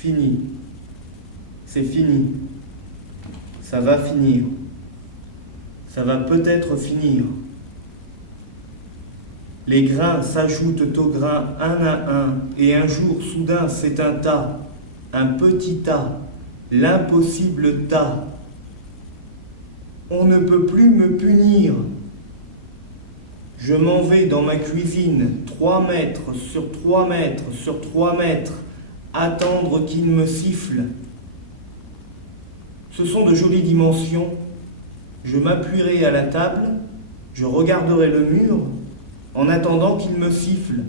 Fini. C'est fini. Ça va finir. Ça va peut-être finir. Les grains s'ajoutent aux grains un à un, et un jour soudain c'est un tas, un petit tas, l'impossible tas. On ne peut plus me punir. Je m'en vais dans ma cuisine, 3 mètres sur 3 mètres sur 3 mètres, attendre qu'il me siffle. Ce sont de jolies dimensions. Je m'appuierai à la table, je regarderai le mur, en attendant qu'il me siffle.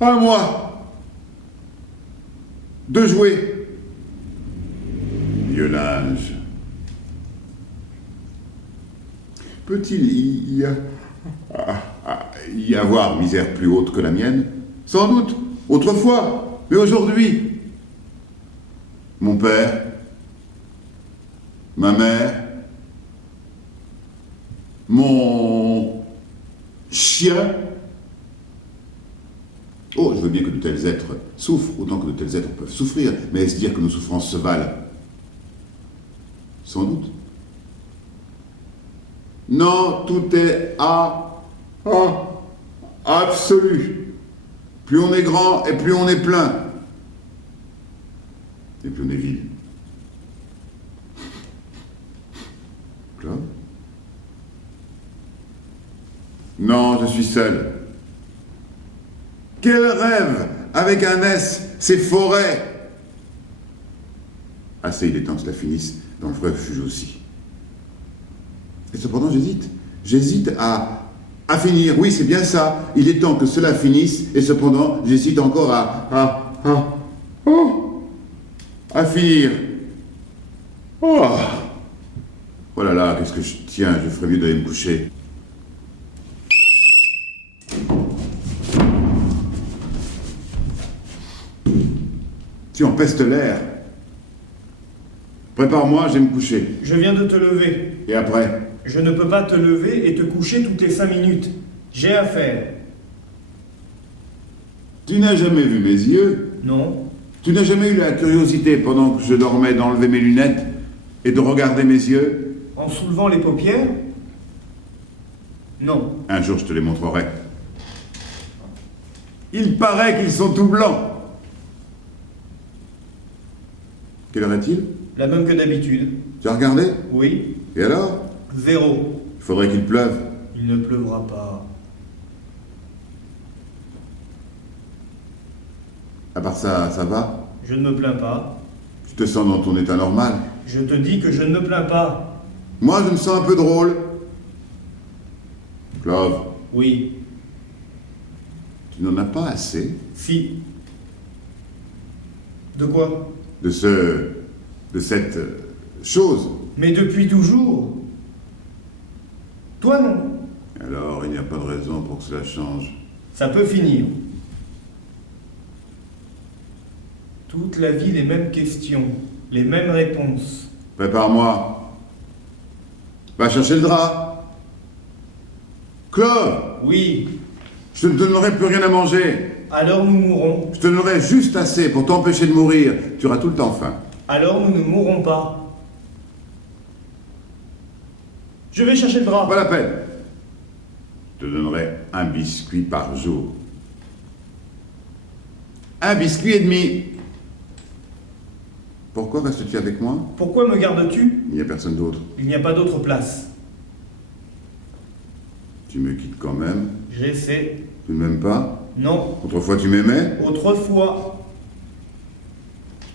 À moi de jouer. Vieux linge. Peut-il y avoir misère plus haute que la mienne? Sans doute, autrefois, mais aujourd'hui. Mon père, ma mère, mon chien. Oh, je veux bien que de tels êtres souffrent, autant que de tels êtres peuvent souffrir, mais est-ce dire que nos souffrances se valent? Sans doute. Non, tout est absolu. Plus on est grand et plus on est plein. Et plus on est vide. Claude? Non, je suis seul. Quel rêve, avec un S, ces forêts! Assez, il est temps que cela finisse dans le refuge aussi. Et cependant, j'hésite à finir. Oui, c'est bien ça. Il est temps que cela finisse, et cependant, j'hésite encore à finir. Oh là là, qu'est-ce que je tiens, je ferais mieux d'aller me coucher. Tu empestes l'air. Prépare-moi, je vais me coucher. Je viens de te lever. Et après? Je ne peux pas te lever et te coucher toutes les 5 minutes. J'ai affaire. Tu n'as jamais vu mes yeux? Non. Tu n'as jamais eu la curiosité, pendant que je dormais, d'enlever mes lunettes et de regarder mes yeux? En soulevant les paupières? Non. Un jour, je te les montrerai. Il paraît qu'ils sont tout blancs. Quelle heure est-il? La même que d'habitude. Tu as regardé? Oui. Et alors? 0. Il faudrait qu'il pleuve. Il ne pleuvra pas. À part ça, ça va? Je ne me plains pas. Tu te sens dans ton état normal? Je te dis que je ne me plains pas. Moi, je me sens un peu drôle. Clove, Oui. tu n'en as pas assez Si. De quoi? de cette chose. Mais depuis toujours. Toi non. Alors, il n'y a pas de raison pour que cela change. Ça peut finir. Toute la vie, les mêmes questions, les mêmes réponses. Prépare-moi. Va chercher le drap. Clove, Oui. je ne te donnerai plus rien à manger. Alors nous mourrons. Je te donnerai juste assez pour t'empêcher de mourir. Tu auras tout le temps faim. Alors nous ne mourrons pas. Je vais chercher le drap. Pas la peine. Je te donnerai un biscuit par jour. Un biscuit et demi. Pourquoi restes-tu avec moi? Pourquoi me gardes-tu? Il n'y a personne d'autre. Il n'y a pas d'autre place. Tu me quittes quand même. J'essaie. Tu ne m'aimes pas? Non. Autrefois tu m'aimais? Autrefois.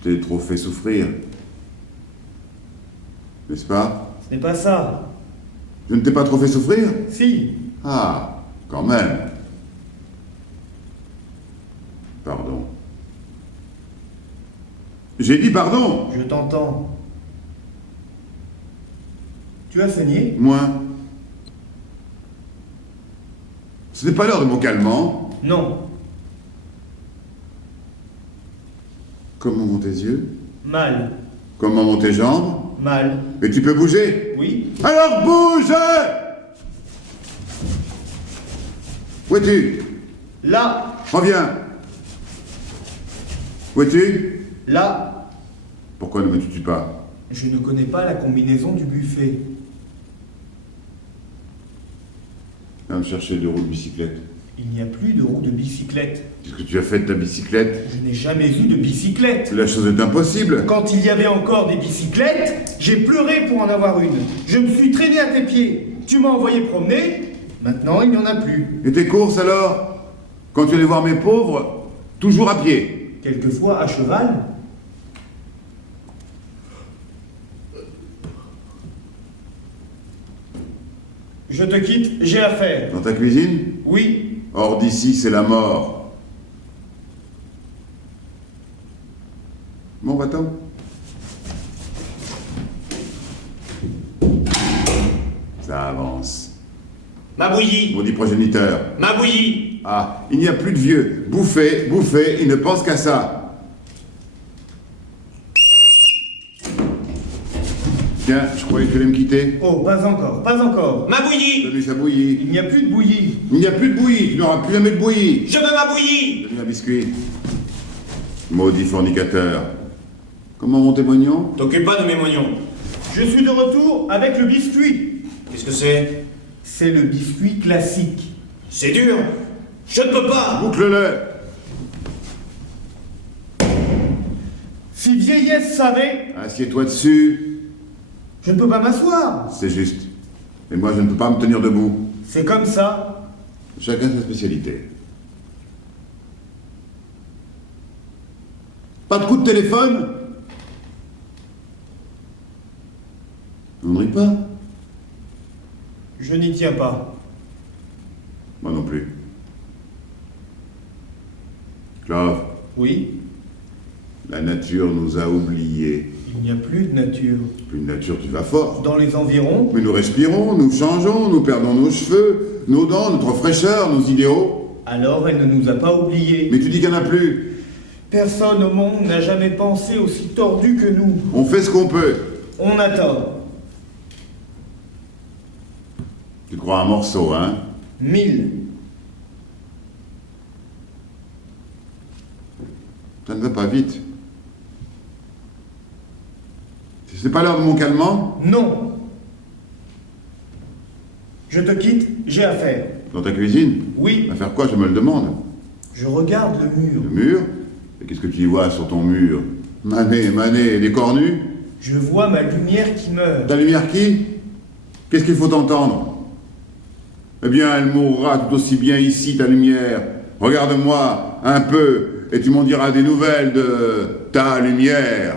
Je t'ai trop fait souffrir. N'est-ce pas? Ce n'est pas ça. Je ne t'ai pas trop fait souffrir? Si. Ah, quand même. Pardon. J'ai dit pardon. Je t'entends. Tu as saigné? Moi. Ce n'est pas l'heure de mon calmant. Non. Comment vont tes yeux? Mal. Comment vont tes jambes? Mal. Et tu peux bouger? Oui. Alors bouge! Où es-tu? Là. Reviens. Où es-tu? Là. Pourquoi ne me tues pas? Je ne connais pas la combinaison du buffet. Viens me chercher 2 roues de bicyclette. Il n'y a plus de roue de bicyclette. Qu'est-ce que tu as fait de ta bicyclette? Je n'ai jamais eu de bicyclette. La chose est impossible. Quand il y avait encore des bicyclettes, j'ai pleuré pour en avoir une. Je me suis traîné à tes pieds. Tu m'as envoyé promener. Maintenant, il n'y en a plus. Et tes courses alors? Quand tu allais voir mes pauvres, toujours à pied. Quelquefois à cheval. Je te quitte, j'ai affaire. Dans ta cuisine? Oui. Hors d'ici, c'est la mort. Bon, va-t'en. Ça avance. Ma bouillie. Maudit progéniteur. Ma bouillie. Ah, il n'y a plus de vieux. Bouffez, bouffez, il ne pense qu'à ça. Tiens, je croyais que tu allais me quitter. Oh, pas encore, pas encore. Ma bouillie. Donne-lui sa bouillie. Il n'y a plus de bouillie. Il n'y a plus de bouillie, tu n'auras plus jamais de bouillie. Je veux ma bouillie. Donne-lui un biscuit. Maudit fornicateur. Comment vont tes moignons? T'occupe pas de mes moignons. Je suis de retour avec le biscuit. Qu'est-ce que c'est? C'est le biscuit classique. C'est dur. Je ne peux pas. Boucle-le. Si vieillesse savait, Assieds-toi dessus. je ne peux pas m'asseoir. C'est juste. Et moi, je ne peux pas me tenir debout. C'est comme ça. Chacun sa spécialité. Pas de coup de téléphone? On ne rit pas? Je n'y tiens pas. Moi non plus. Clove, Oui, la nature nous a oubliés. il n'y a plus de nature. Plus de nature, tu vas fort. Dans les environs, Mais nous respirons, nous changeons, nous perdons nos cheveux, nos dents, notre fraîcheur, nos idéaux. alors elle ne nous a pas oubliés. Mais tu dis qu'il n'y en a plus. Personne au monde n'a jamais pensé aussi tordu que nous. On fait ce qu'on peut. On a tort. Tu crois un morceau, hein? 1000. Ça ne va pas vite. C'est pas l'heure de mon calmant? Non. Je te quitte, j'ai affaire. Dans ta cuisine? Oui, À faire quoi, je me le demande? je regarde le mur. Le mur? Et qu'est-ce que tu y vois sur ton mur? Mané, Mané, des cornus? Je vois ma lumière qui meurt. Ta lumière qui? Qu'est-ce qu'il faut entendre? Eh bien, elle mourra tout aussi bien ici, ta lumière. Regarde-moi un peu, et tu m'en diras des nouvelles de ta lumière.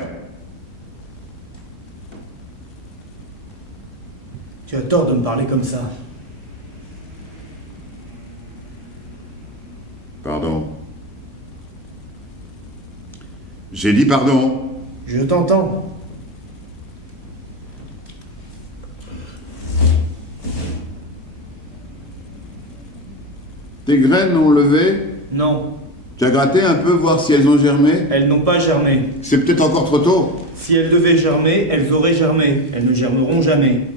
Tu as tort de me parler comme ça. Pardon. J'ai dit pardon. Je t'entends. Tes graines ont levé? Non, Tu as gratté un peu, voir si elles ont germé? elles n'ont pas germé. C'est peut-être encore trop tôt. Si elles devaient germer, elles auraient germé. Elles ne germeront jamais.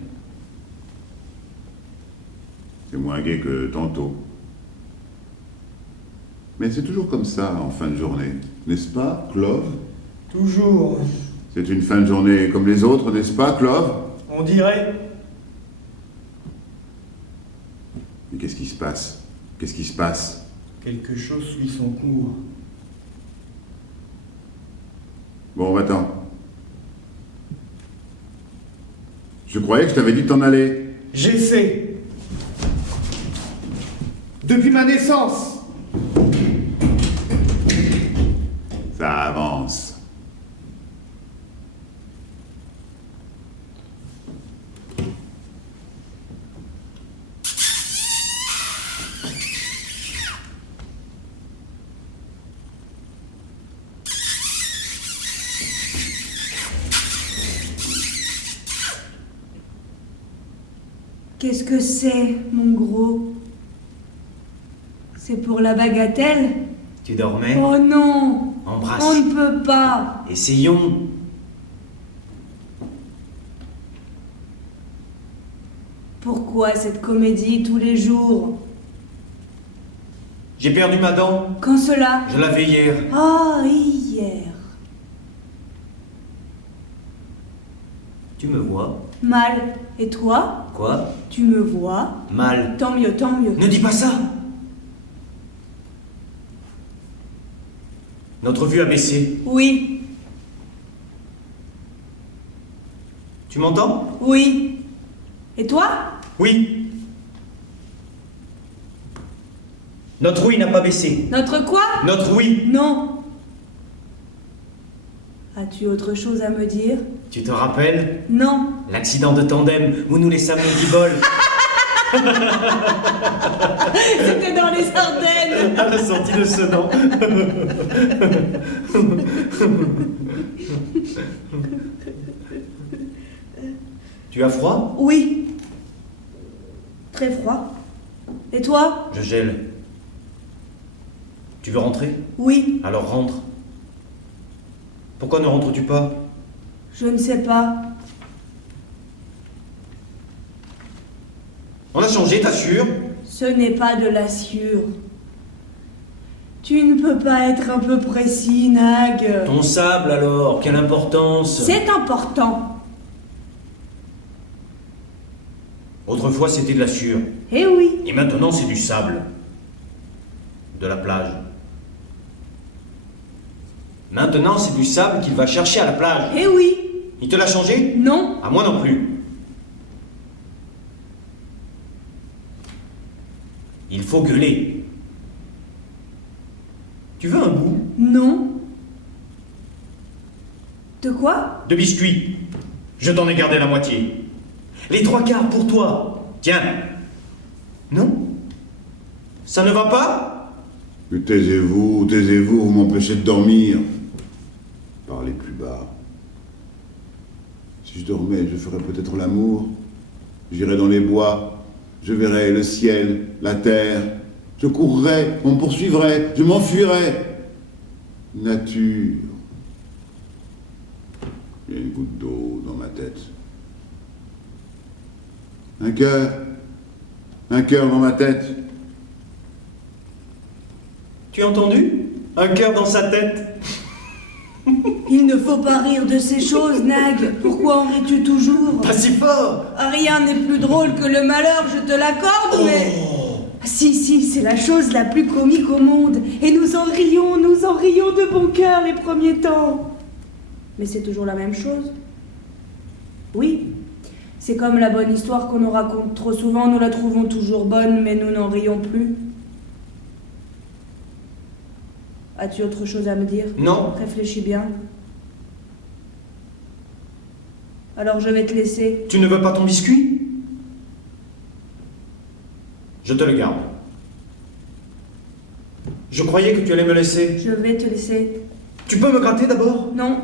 C'est moins gai que tantôt. Mais c'est toujours comme ça en fin de journée, n'est-ce pas, Clove? Toujours. C'est une fin de journée comme les autres, n'est-ce pas, Clove? On dirait. Mais qu'est-ce qui se passe? Qu'est-ce qui se passe? Quelque chose suit son cours. Bon, va-t'en. Je croyais que je t'avais dit de t'en aller. J'essaie. Depuis ma naissance. Ça avance. Qu'est-ce que c'est, mon gros? C'est pour la bagatelle? Tu dormais? Oh non! Embrasse. On ne peut pas. Essayons. Pourquoi cette comédie tous les jours? J'ai perdu ma dent. Quand cela? Je l'avais hier. Ah, hier. Tu me vois? Mal. Et toi? Quoi? Tu me vois? Mal. Tant mieux, tant mieux. Ne dis pas ça! Notre vue a baissé. Oui, Tu m'entends? oui. Et toi? Oui. Notre oui n'a pas baissé. Notre quoi? Notre oui. Non. As-tu autre chose à me dire? Tu te rappelles? Non. L'accident de tandem où nous laissâmes nos guiboles C'était dans les Ardennes. à la sortie de Sedan. Tu as froid? Oui. Très froid. Et toi? Je gèle. Tu veux rentrer? Oui. Alors rentre. Pourquoi ne rentres-tu pas? Je ne sais pas. On a changé, t'assures? Ce n'est pas de la sûre. Tu ne peux pas être un peu précis, Nag. Ton sable alors, quelle importance? C'est important. Autrefois c'était de la sûre. Eh oui. Et maintenant c'est du sable. De la plage. Maintenant c'est du sable qu'il va chercher à la plage. Eh oui. Il te l'a changé? Non. À moi non plus. Il faut gueuler. Tu veux un bout? Non. De quoi? De biscuits. Je t'en ai gardé la moitié. Les 3/4 pour toi. Tiens. Non? Ça ne va pas? Taisez-vous, vous m'empêchez de dormir. Parlez plus bas. Si je dormais, je ferais peut-être l'amour. J'irais dans les bois, je verrais le ciel, la terre. Je courrais, on me poursuivrait, je m'enfuirais. Nature. Il y a une goutte d'eau dans ma tête. Un cœur dans ma tête. Tu as entendu? Un cœur dans sa tête. Il ne faut pas rire de ces choses, Nag. Pourquoi en ris-tu toujours? Pas si fort. Rien n'est plus drôle que le malheur, je te l'accorde, mais... Si, c'est la chose la plus comique au monde. Et nous en rions de bon cœur les premiers temps. Mais c'est toujours la même chose. Oui, c'est comme la bonne histoire qu'on nous raconte trop souvent, nous la trouvons toujours bonne, mais nous n'en rions plus. As-tu autre chose à me dire? Non. Réfléchis bien. Alors je vais te laisser. Tu ne veux pas ton biscuit? Je te le garde. Je croyais que tu allais me laisser. Je vais te laisser. Tu peux me gratter d'abord? Non.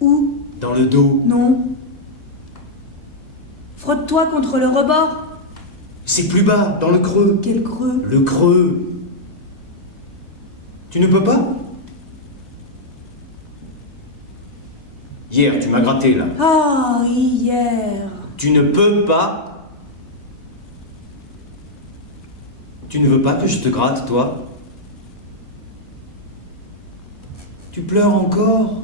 Où? Dans le dos. Non. Frotte-toi contre le rebord. C'est plus bas, dans le creux. Quel creux? Le creux. Tu ne peux pas? Hier, tu m'as gratté là. Ah, hier. Tu ne peux pas? Tu ne veux pas que je te gratte, toi? Tu pleures encore?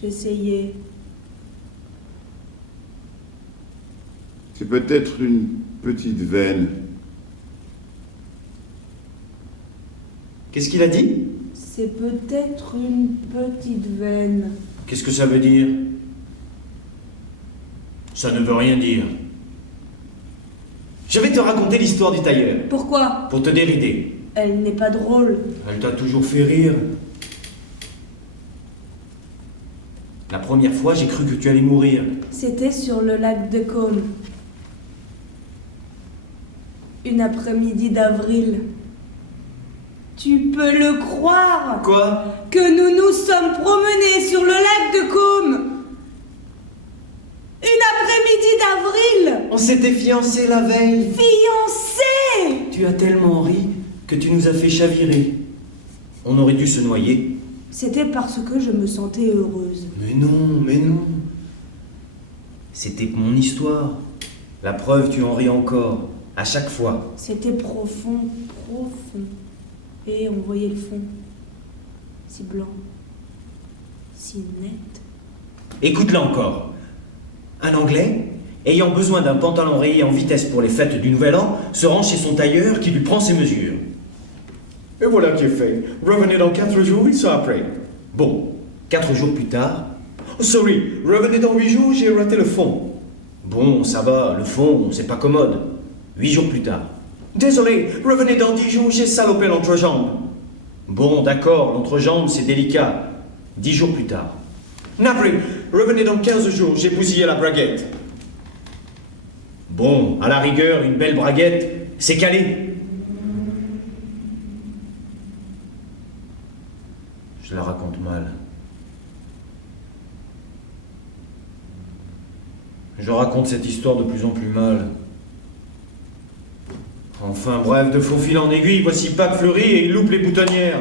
J'essayais. C'est peut-être une petite veine. Qu'est-ce qu'il a dit? C'est peut-être une petite veine. Qu'est-ce que ça veut dire? Ça ne veut rien dire. Je vais te raconter l'histoire du tailleur, Pourquoi? pour te dérider. Elle n'est pas drôle. Elle t'a toujours fait rire. La première fois, j'ai cru que tu allais mourir. C'était sur le lac de Côme. Une après-midi d'avril. Tu peux le croire Quoi? que nous nous sommes promenés sur le lac de Côme. Une après-midi d'avril. On s'était fiancés la veille. Fiancés. Tu as tellement ri que tu nous as fait chavirer. On aurait dû se noyer. C'était parce que je me sentais heureuse. Mais non, mais non. C'était mon histoire. La preuve, tu en ris encore. À chaque fois. C'était profond, profond. Et on voyait le fond. Si blanc. Si net. Écoute-la encore. Un Anglais, ayant besoin d'un pantalon rayé en vitesse pour les fêtes du Nouvel An, se rend chez son tailleur qui lui prend ses mesures. Et voilà qui est fait. Revenez dans 4 jours, il sera prêt. Bon, 4 jours plus tard. Oh, sorry, revenez dans 8 jours, j'ai raté le fond. Bon, ça va, le fond, c'est pas commode. 8 jours plus tard. Désolé, revenez dans 10 jours, j'ai salopé l'entrejambe. Bon, d'accord, l'entrejambe, c'est délicat. 10 jours plus tard. Navré, revenez dans 15 jours, j'ai bousillé la braguette. Bon, à la rigueur, une belle braguette, c'est calé. Je la raconte mal. Je raconte cette histoire de plus en plus mal. Enfin bref, de faux fil en aiguille, voici Pâques Fleury et il loupe les boutonnières.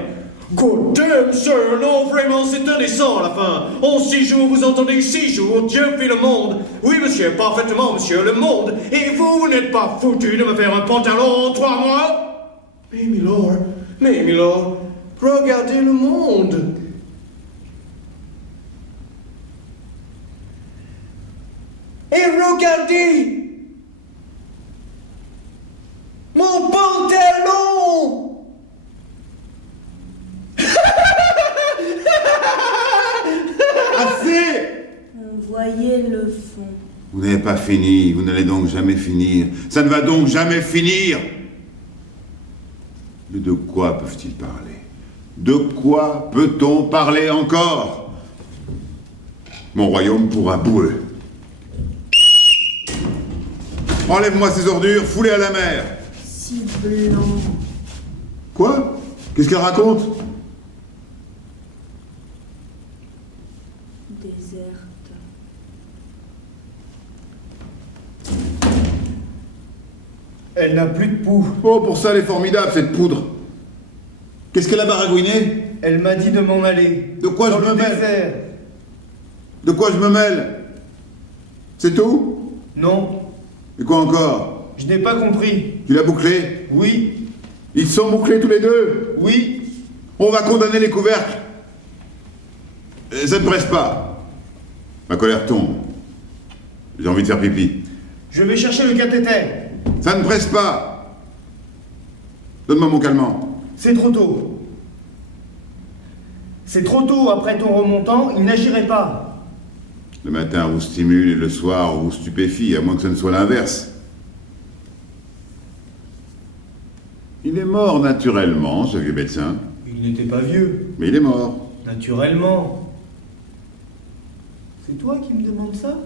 God damn, sir, non, vraiment, c'est indécent à la fin. En 6 jours, vous entendez 6 jours, Dieu fit le monde. Oui, monsieur, parfaitement, monsieur, le monde. Et vous n'êtes pas foutu de me faire un pantalon en 3 mois? Mais milord, regardez le monde. Et regardez mon pantalon. Assez! On voyait le fond. Vous n'avez pas fini, vous n'allez donc jamais finir. Ça ne va donc jamais finir. Mais de quoi peuvent-ils parler? De quoi peut-on parler encore? Mon royaume pourra boueux. Enlève-moi ces ordures, fous-les à la mer. Si blanc. Quoi? Qu'est-ce qu'elle raconte? Déserte. Elle n'a plus de poux. Oh, pour ça, elle est formidable, cette poudre. Qu'est-ce qu'elle a baragouiné? Elle m'a dit de m'en aller. De quoi Dans je me le mêle? désert. De quoi je me mêle? C'est tout? Non, Et quoi encore? je n'ai pas compris. Tu l'as bouclé? Oui, Ils sont bouclés tous les deux? oui. On va condamner les couvercles. Ça ne presse pas. Ma colère tombe. J'ai envie de faire pipi. Je vais chercher le cathéter. Ça ne presse pas. Donne-moi mon calmant. C'est trop tôt. C'est trop tôt après ton remontant, il n'agirait pas. Le matin, on vous stimule et le soir, on vous stupéfie, à moins que ce ne soit l'inverse. Il est mort naturellement, ce vieux médecin. Il n'était pas vieux, Mais il est mort. naturellement. C'est toi qui me demandes ça?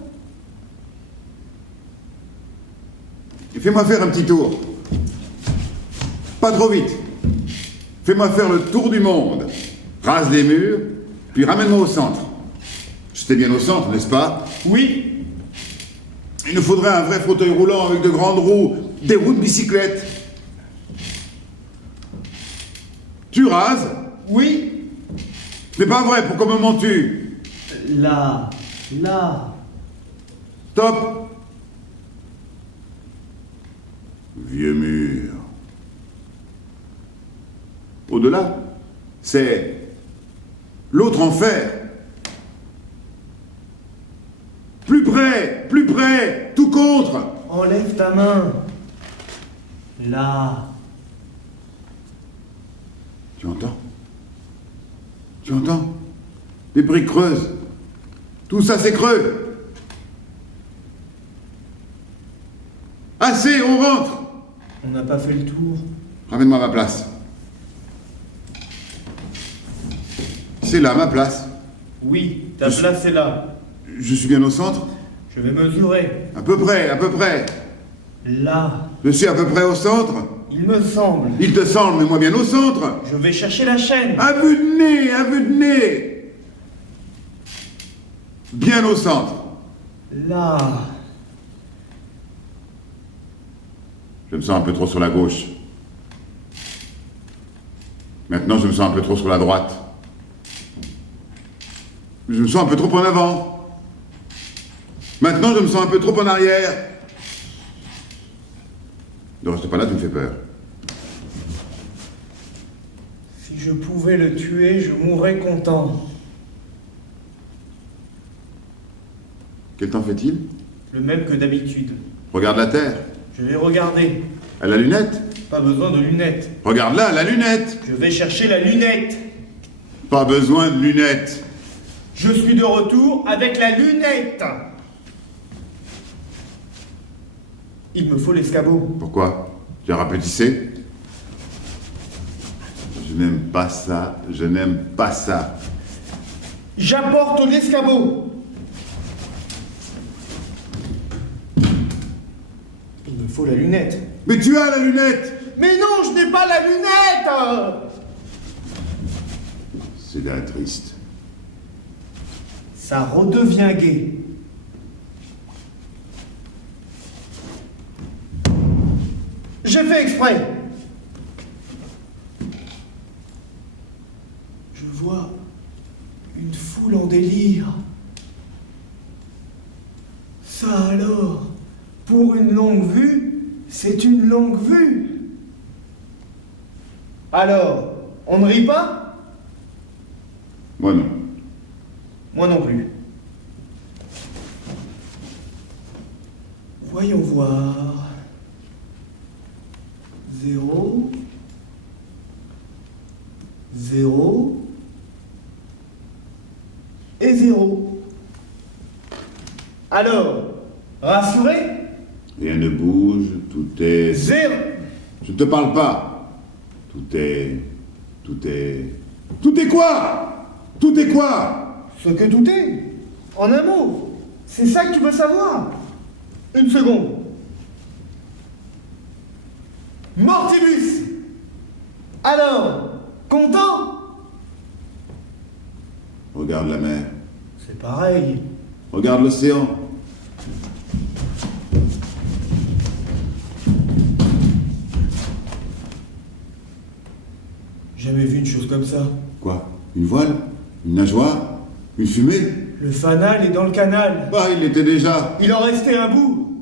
Et fais-moi faire un petit tour. Pas trop vite. Fais-moi faire le tour du monde. Rase les murs, puis ramène-moi au centre. J'étais bien au centre, n'est-ce pas? Oui, Il nous faudrait un vrai fauteuil roulant avec de grandes roues, des roues de bicyclette. Tu rases? oui. C'est pas vrai, pourquoi me mens-tu? Là, là. Stop! Vieux mur. Au-delà, c'est l'autre enfer. Plus près, tout contre. Enlève ta main. Là. Tu entends? Tu entends? Les briques creuses. Tout ça, c'est creux. Assez, on rentre. On n'a pas fait le tour. Ramène-moi ma place. C'est là, ma place. Oui, ta place est là. Je suis bien au centre? Je vais mesurer. À peu près. Là. Je suis à peu près au centre? Il me semble. Il te semble, mais moi bien au centre. Je vais chercher la chaîne. À vue de nez. Bien au centre. Là. Je me sens un peu trop sur la gauche. Maintenant, je me sens un peu trop sur la droite. Je me sens un peu trop en avant. Maintenant, je me sens un peu trop en arrière. Ne reste pas là, tu me fais peur. Si je pouvais le tuer, je mourrais content. Quel temps fait-il? Le même que d'habitude. Regarde la Terre. Je vais regarder. À la lunette. Pas besoin de lunettes. Regarde-la, la lunette. Je vais chercher la lunette. Pas besoin de lunettes. Je suis de retour avec la lunette. Il me faut l'escabeau. Pourquoi? Tu as rapetissé? Je n'aime pas ça, je n'aime pas ça. J'apporte l'escabeau. Il me faut la lunette. Mais tu as la lunette! Mais non, je n'ai pas la lunette. C'est d'un triste. Ça redevient gai. J'ai fait exprès. Je vois une foule en délire. Ça alors, pour une longue vue, c'est une longue vue. Alors, on ne rit pas? Moi non. Moi non plus. Voyons voir. 0, 0 et 0. Alors, rassuré? Rien ne bouge, tout est... 0. Je ne te parle pas. Tout est... Tout est quoi? Tout est quoi? Ce que tout est. En un mot. C'est ça que tu veux savoir. Une seconde. Mortibus. Alors, content? Regarde la mer. C'est pareil. Regarde l'océan. Jamais vu une chose comme ça. Quoi? Une voile? Une nageoire? Une fumée? Le fanal est dans le canal. Bah, il l'était déjà. Il en restait un bout.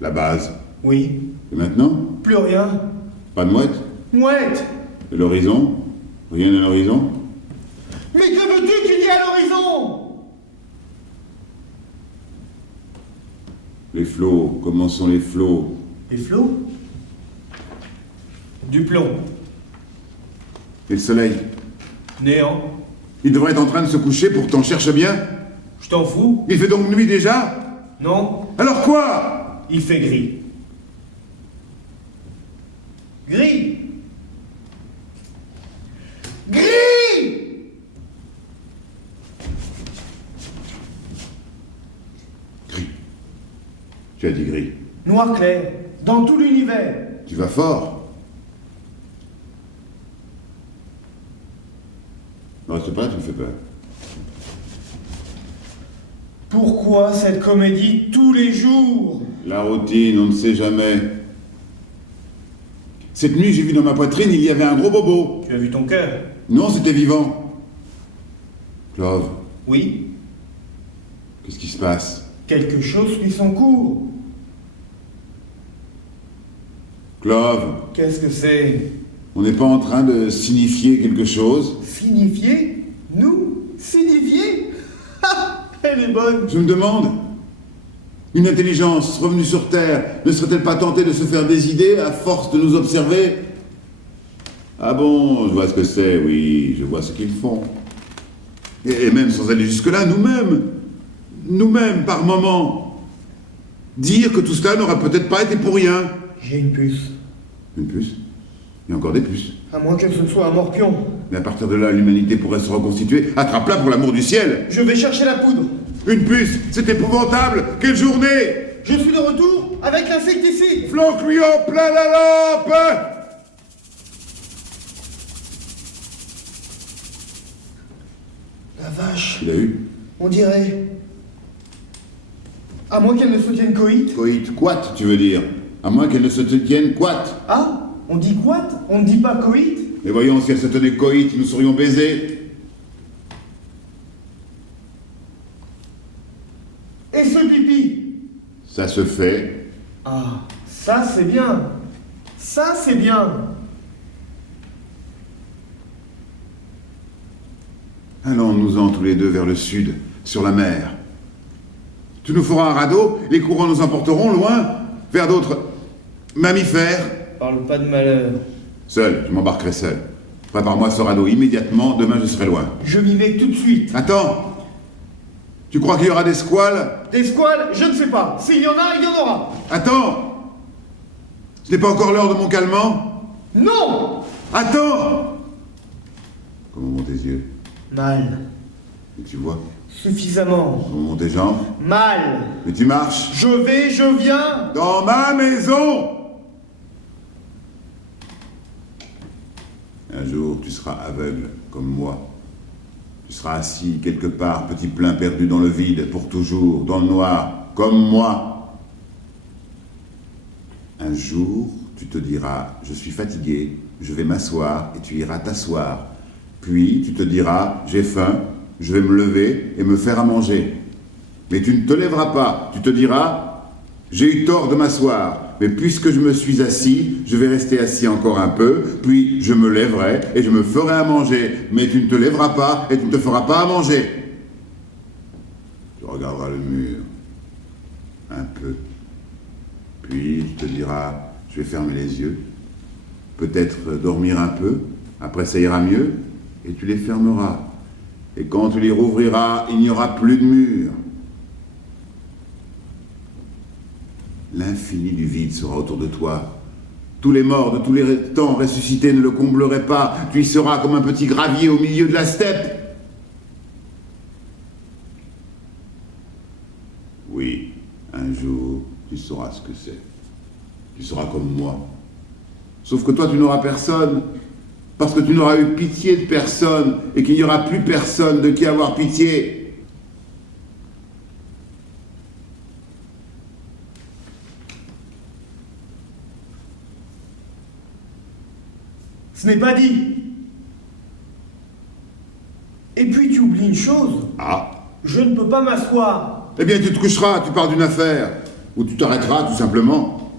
La base. Oui. Et maintenant? Plus rien. Pas de mouette? Mouette. Et l'horizon? Rien à l'horizon? Mais que veux-tu qu'il y ait à l'horizon? Les flots, comment sont les flots? Des flots? Du plomb. Et le soleil? Néant. Il devrait être en train de se coucher, pourtant cherche bien. Je t'en fous? Il fait donc nuit déjà? Non. Alors quoi? Il fait gris. Gris. Gris. Gris. Tu as dit gris. Noir clair. Dans tout l'univers. Tu vas fort. Ne reste pas là, tu me fais peur. Pourquoi cette comédie tous les jours? La routine, on ne sait jamais. Cette nuit, j'ai vu dans ma poitrine, il y avait un gros bobo. Tu as vu ton cœur? Non, c'était vivant. Clove, Oui. qu'est-ce qui se passe? Quelque chose suit son cours. Clove, Qu'est-ce que c'est? on n'est pas en train de signifier quelque chose? Signifier? Nous? Signifier? Ha! Elle est bonne. Je me demande, une intelligence revenue sur Terre ne serait-elle pas tentée de se faire des idées à force de nous observer? Ah bon, je vois ce que c'est, oui, je vois ce qu'ils font. Et même sans aller jusque-là, nous-mêmes, par moments, dire que tout cela n'aura peut-être pas été pour rien. J'ai une puce. Une puce? Il y a encore des puces. À moins que ce ne soit un morpion. Mais à partir de là, l'humanité pourrait se reconstituer. Attrape-la pour l'amour du ciel! Je vais chercher la poudre. Une puce, c'est épouvantable! Quelle journée! Je suis de retour avec l'insecticide. Flanque-lui en plein la lampe! La vache, Tu l'as eu? on dirait. À moins qu'elle ne se tienne coït. Coït, quat, tu veux dire? À moins qu'elle ne se tienne quat. Ah, on dit quat, on ne dit pas coït. Et voyons, si elle se tenait coït, nous serions baisés. Et ce pipi? Ça se fait. Ah, ça c'est bien. Ça c'est bien. Allons-nous-en tous les deux vers le sud, sur la mer. Tu nous feras un radeau, les courants nous emporteront loin, vers d'autres mammifères. Parle pas de malheur. Seul, je m'embarquerai seul. Prépare-moi ce radeau immédiatement, demain je serai loin. Je m'y mets tout de suite. Attends. Tu crois qu'il y aura des squales? Des squales, je ne sais pas. S'il y en a, il y en aura. Attends. Ce n'est pas encore l'heure de mon calmant? Non! Attends. Comment vont tes yeux? Mal. Et tu vois? Suffisamment. Comment vont tes jambes? Mal. Mais tu marches? Je vais, je viens. Dans ma maison! Un jour, tu seras aveugle, comme moi. Tu seras assis quelque part, petit plein perdu dans le vide, pour toujours, dans le noir, comme moi. Un jour, tu te diras, je suis fatigué, je vais m'asseoir, et tu iras t'asseoir. Puis, tu te diras, j'ai faim, je vais me lever et me faire à manger. Mais tu ne te lèveras pas, tu te diras, j'ai eu tort de m'asseoir, mais puisque je me suis assis, je vais rester assis encore un peu, puis je me lèverai et je me ferai à manger. Mais tu ne te lèveras pas et tu ne te feras pas à manger. Tu regarderas le mur, un peu. Puis tu te diras, je vais fermer les yeux, peut-être dormir un peu, après ça ira mieux, et tu les fermeras. Et quand tu les rouvriras, il n'y aura plus de mur. L'infini du vide sera autour de toi. Tous les morts de tous les temps ressuscités ne le combleraient pas. Tu y seras comme un petit gravier au milieu de la steppe. Oui, un jour, tu sauras ce que c'est. Tu seras comme moi. Sauf que toi, tu n'auras personne, parce que tu n'auras eu pitié de personne, et qu'il n'y aura plus personne de qui avoir pitié. Ce n'est pas dit. Et puis tu oublies une chose. Ah. Je ne peux pas m'asseoir. Eh bien, tu te coucheras, tu parles d'une affaire. Ou tu t'arrêteras, tout simplement.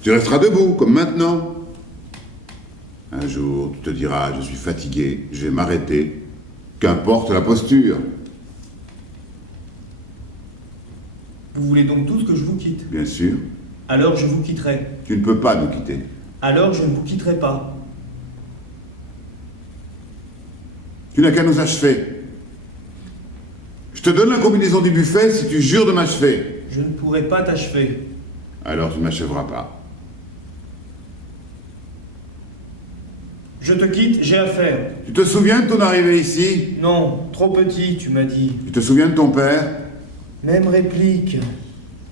Tu resteras debout, comme maintenant. Un jour, tu te diras, je suis fatigué, je vais m'arrêter. Qu'importe la posture. Vous voulez donc tous que je vous quitte? Bien sûr. Alors je vous quitterai. Tu ne peux pas nous quitter. Alors je ne vous quitterai pas. Tu n'as qu'à nous achever. Je te donne la combinaison du buffet si tu jures de m'achever. Je ne pourrai pas t'achever. Alors tu ne m'achèveras pas. Je te quitte, j'ai affaire. Tu te souviens de ton arrivée ici? Non, trop petit, tu m'as dit. Tu te souviens de ton père? Même réplique.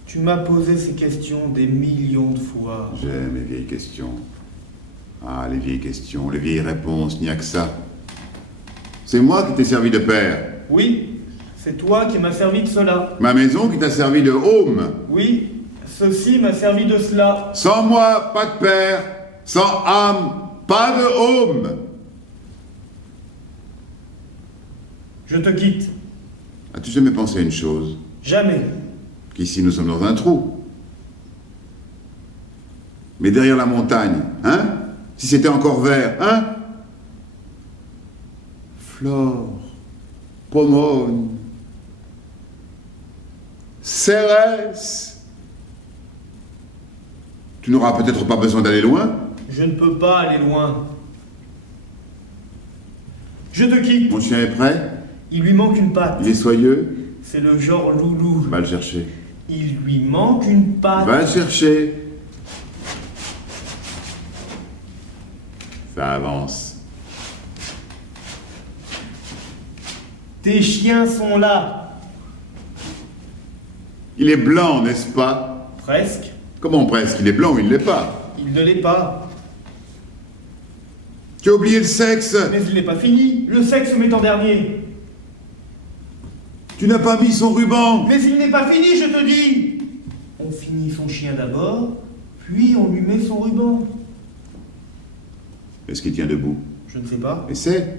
Tu m'as posé ces questions des millions de fois. J'aime les vieilles questions. Ah, les vieilles questions, les vieilles réponses, il n'y a que ça. C'est moi qui t'ai servi de père. Oui, c'est toi qui m'as servi de cela. Ma maison qui t'a servi de home. Oui, ceci m'a servi de cela. Sans moi, pas de père. Sans âme, pas de home. Je te quitte. As-tu jamais pensé à une chose? Jamais. Qu'ici nous sommes dans un trou. Mais derrière la montagne, hein? Si c'était encore vert, hein? Flore, Pomone, Cérès. Tu n'auras peut-être pas besoin d'aller loin. Je ne peux pas aller loin. Je te quitte. Mon chien est prêt. Il lui manque une patte. Il est soyeux. C'est le genre loulou. Va le chercher. Il lui manque une patte. Va le chercher. Ça avance. Tes chiens sont là. Il est blanc, n'est-ce pas? Presque. Comment presque? Il est blanc ou il ne l'est pas? Il ne l'est pas. Tu as oublié le sexe? Mais il n'est pas fini. Le sexe met en dernier. Tu n'as pas mis son ruban? Mais il n'est pas fini, je te dis. On finit son chien d'abord, puis on lui met son ruban. Est-ce qu'il tient debout? Je ne sais pas. Essaie.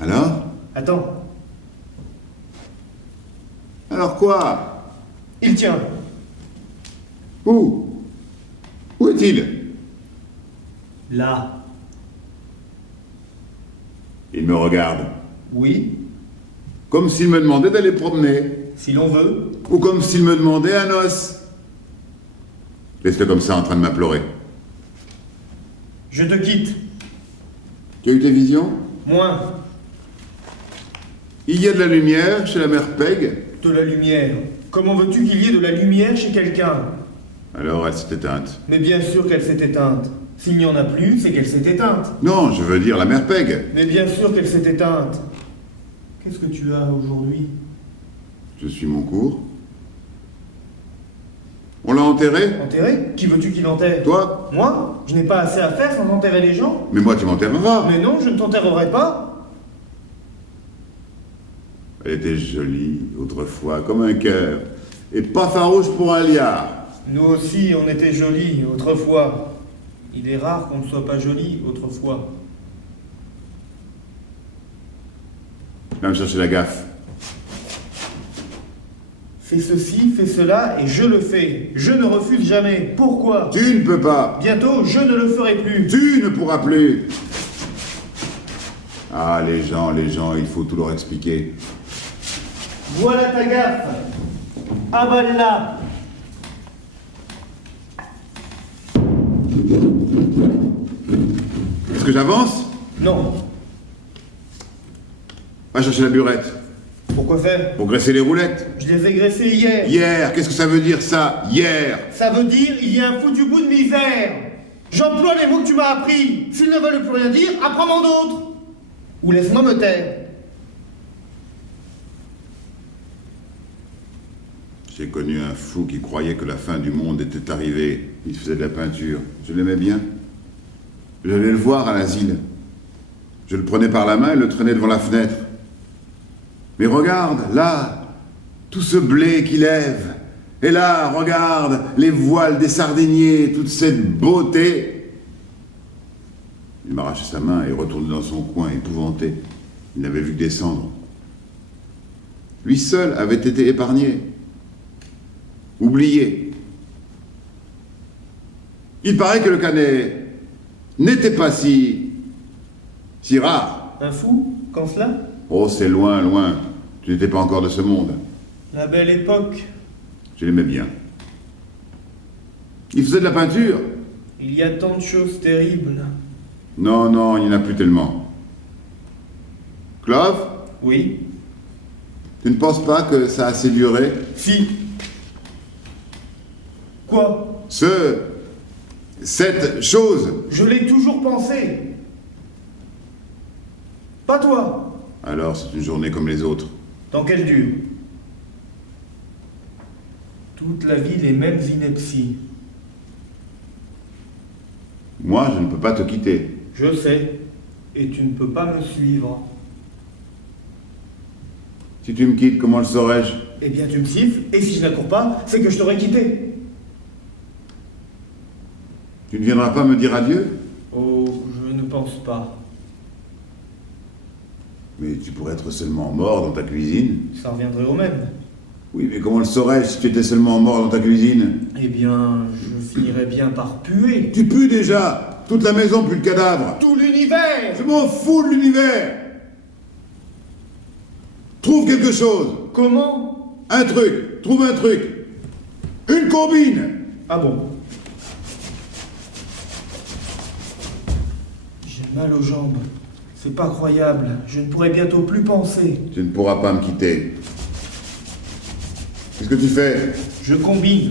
Alors? Attends. Alors quoi? Il tient. Où? Où est-il? Là. Il me regarde. Oui. Comme s'il me demandait d'aller promener. Si l'on veut. Ou comme s'il me demandait un os. Laisse-le comme ça en train de m'implorer. Je te quitte. Tu as eu tes visions? Moins. Il y a de la lumière chez la mère Peg. De la lumière. Comment veux-tu qu'il y ait de la lumière chez quelqu'un? Alors elle s'est éteinte. Mais bien sûr qu'elle s'est éteinte. S'il n'y en a plus, c'est qu'elle s'est éteinte. Non, je veux dire la mère Peg. Mais bien sûr qu'elle s'est éteinte. Qu'est-ce que tu as aujourd'hui? Je suis mon cours. On l'a enterré? Enterré? Qui veux-tu qu'il enterre? Toi? Moi? Je n'ai pas assez à faire sans enterrer les gens? Mais moi tu m'enterreras. Mais non, je ne t'enterrerai pas. Elle était jolie autrefois, comme un cœur. Et pas farouche pour un liard. Nous aussi, on était jolis autrefois. Il est rare qu'on ne soit pas joli autrefois. Viens me chercher la gaffe. Fais ceci, fais cela, et je le fais. Je ne refuse jamais. Pourquoi? Tu ne peux pas. Bientôt, je ne le ferai plus. Tu ne pourras plus. Ah, les gens, il faut tout leur expliquer. Voilà ta gaffe. Avale-la. Est-ce que j'avance? Non. Va chercher la burette. Pourquoi faire? Pour graisser les roulettes. Je les ai graissés hier. Hier, qu'est-ce que ça veut dire ça? Hier. Ça veut dire il y a un foutu bout de misère. J'emploie les mots que tu m'as appris. S'ils ne veulent plus rien dire, apprends-en d'autres. Ou laisse-moi me taire. J'ai connu un fou qui croyait que la fin du monde était arrivée. Il faisait de la peinture. Je l'aimais bien. J'allais le voir à l'asile. Je le prenais par la main et le traînais devant la fenêtre. Mais regarde, là, tout ce blé qui lève. Et là, regarde, les voiles des sardiniers, toute cette beauté. Il m'arrachait sa main et retournait dans son coin, épouvanté. Il n'avait vu que des cendres. Lui seul avait été épargné. Oublié. Il paraît que le canet n'était pas si rare. Un fou? Quand cela? Oh, c'est loin, loin. Tu n'étais pas encore de ce monde. La belle époque. Je l'aimais bien. Il faisait de la peinture. Il y a tant de choses terribles. Non, non, il n'y en a plus tellement. Clove, Oui. tu ne penses pas que ça a assez duré? Si. Quoi? Cette chose. Je l'ai toujours pensé. Pas toi. Alors, c'est une journée comme les autres. Tant qu'elle dure. Toute la vie les mêmes inepties. Moi, je ne peux pas te quitter. Je sais. Et tu ne peux pas me suivre. Si tu me quittes, comment le saurais-je? Eh bien, tu me siffles, et si je n'accours pas, c'est que je t'aurais quitté. Tu ne viendras pas me dire adieu? Oh, je ne pense pas. Mais tu pourrais être seulement mort dans ta cuisine. Ça reviendrait au même. Oui, mais comment le saurais-je si tu étais seulement mort dans ta cuisine? Eh bien, je finirais bien par puer. Tu pues déjà! Toute la maison pue le cadavre! Tout l'univers! Je m'en fous de l'univers! Trouve quelque chose! Comment? Un truc! Trouve un truc! Une combine! Ah bon? J'ai mal aux jambes. C'est pas croyable. Je ne pourrai bientôt plus penser. Tu ne pourras pas me quitter. Qu'est-ce que tu fais? Je combine.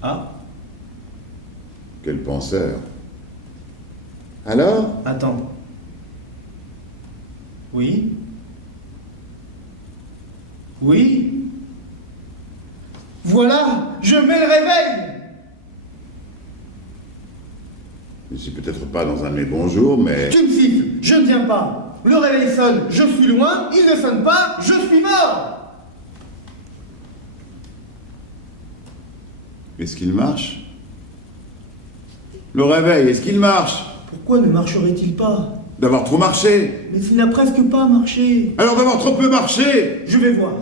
Ah? Quel penseur! Alors? Attends. Oui? Oui? Voilà! Je mets le réveil! Je ne suis peut-être pas dans un de mes bons jours, mais... Tu me siffles, je ne viens pas. Le réveil sonne, je suis loin, il ne sonne pas, je suis mort! Est-ce qu'il marche? Le réveil, est-ce qu'il marche? Pourquoi ne marcherait-il pas? D'avoir trop marché. Mais il n'a presque pas marché. Alors d'avoir trop peu marché. Je vais voir.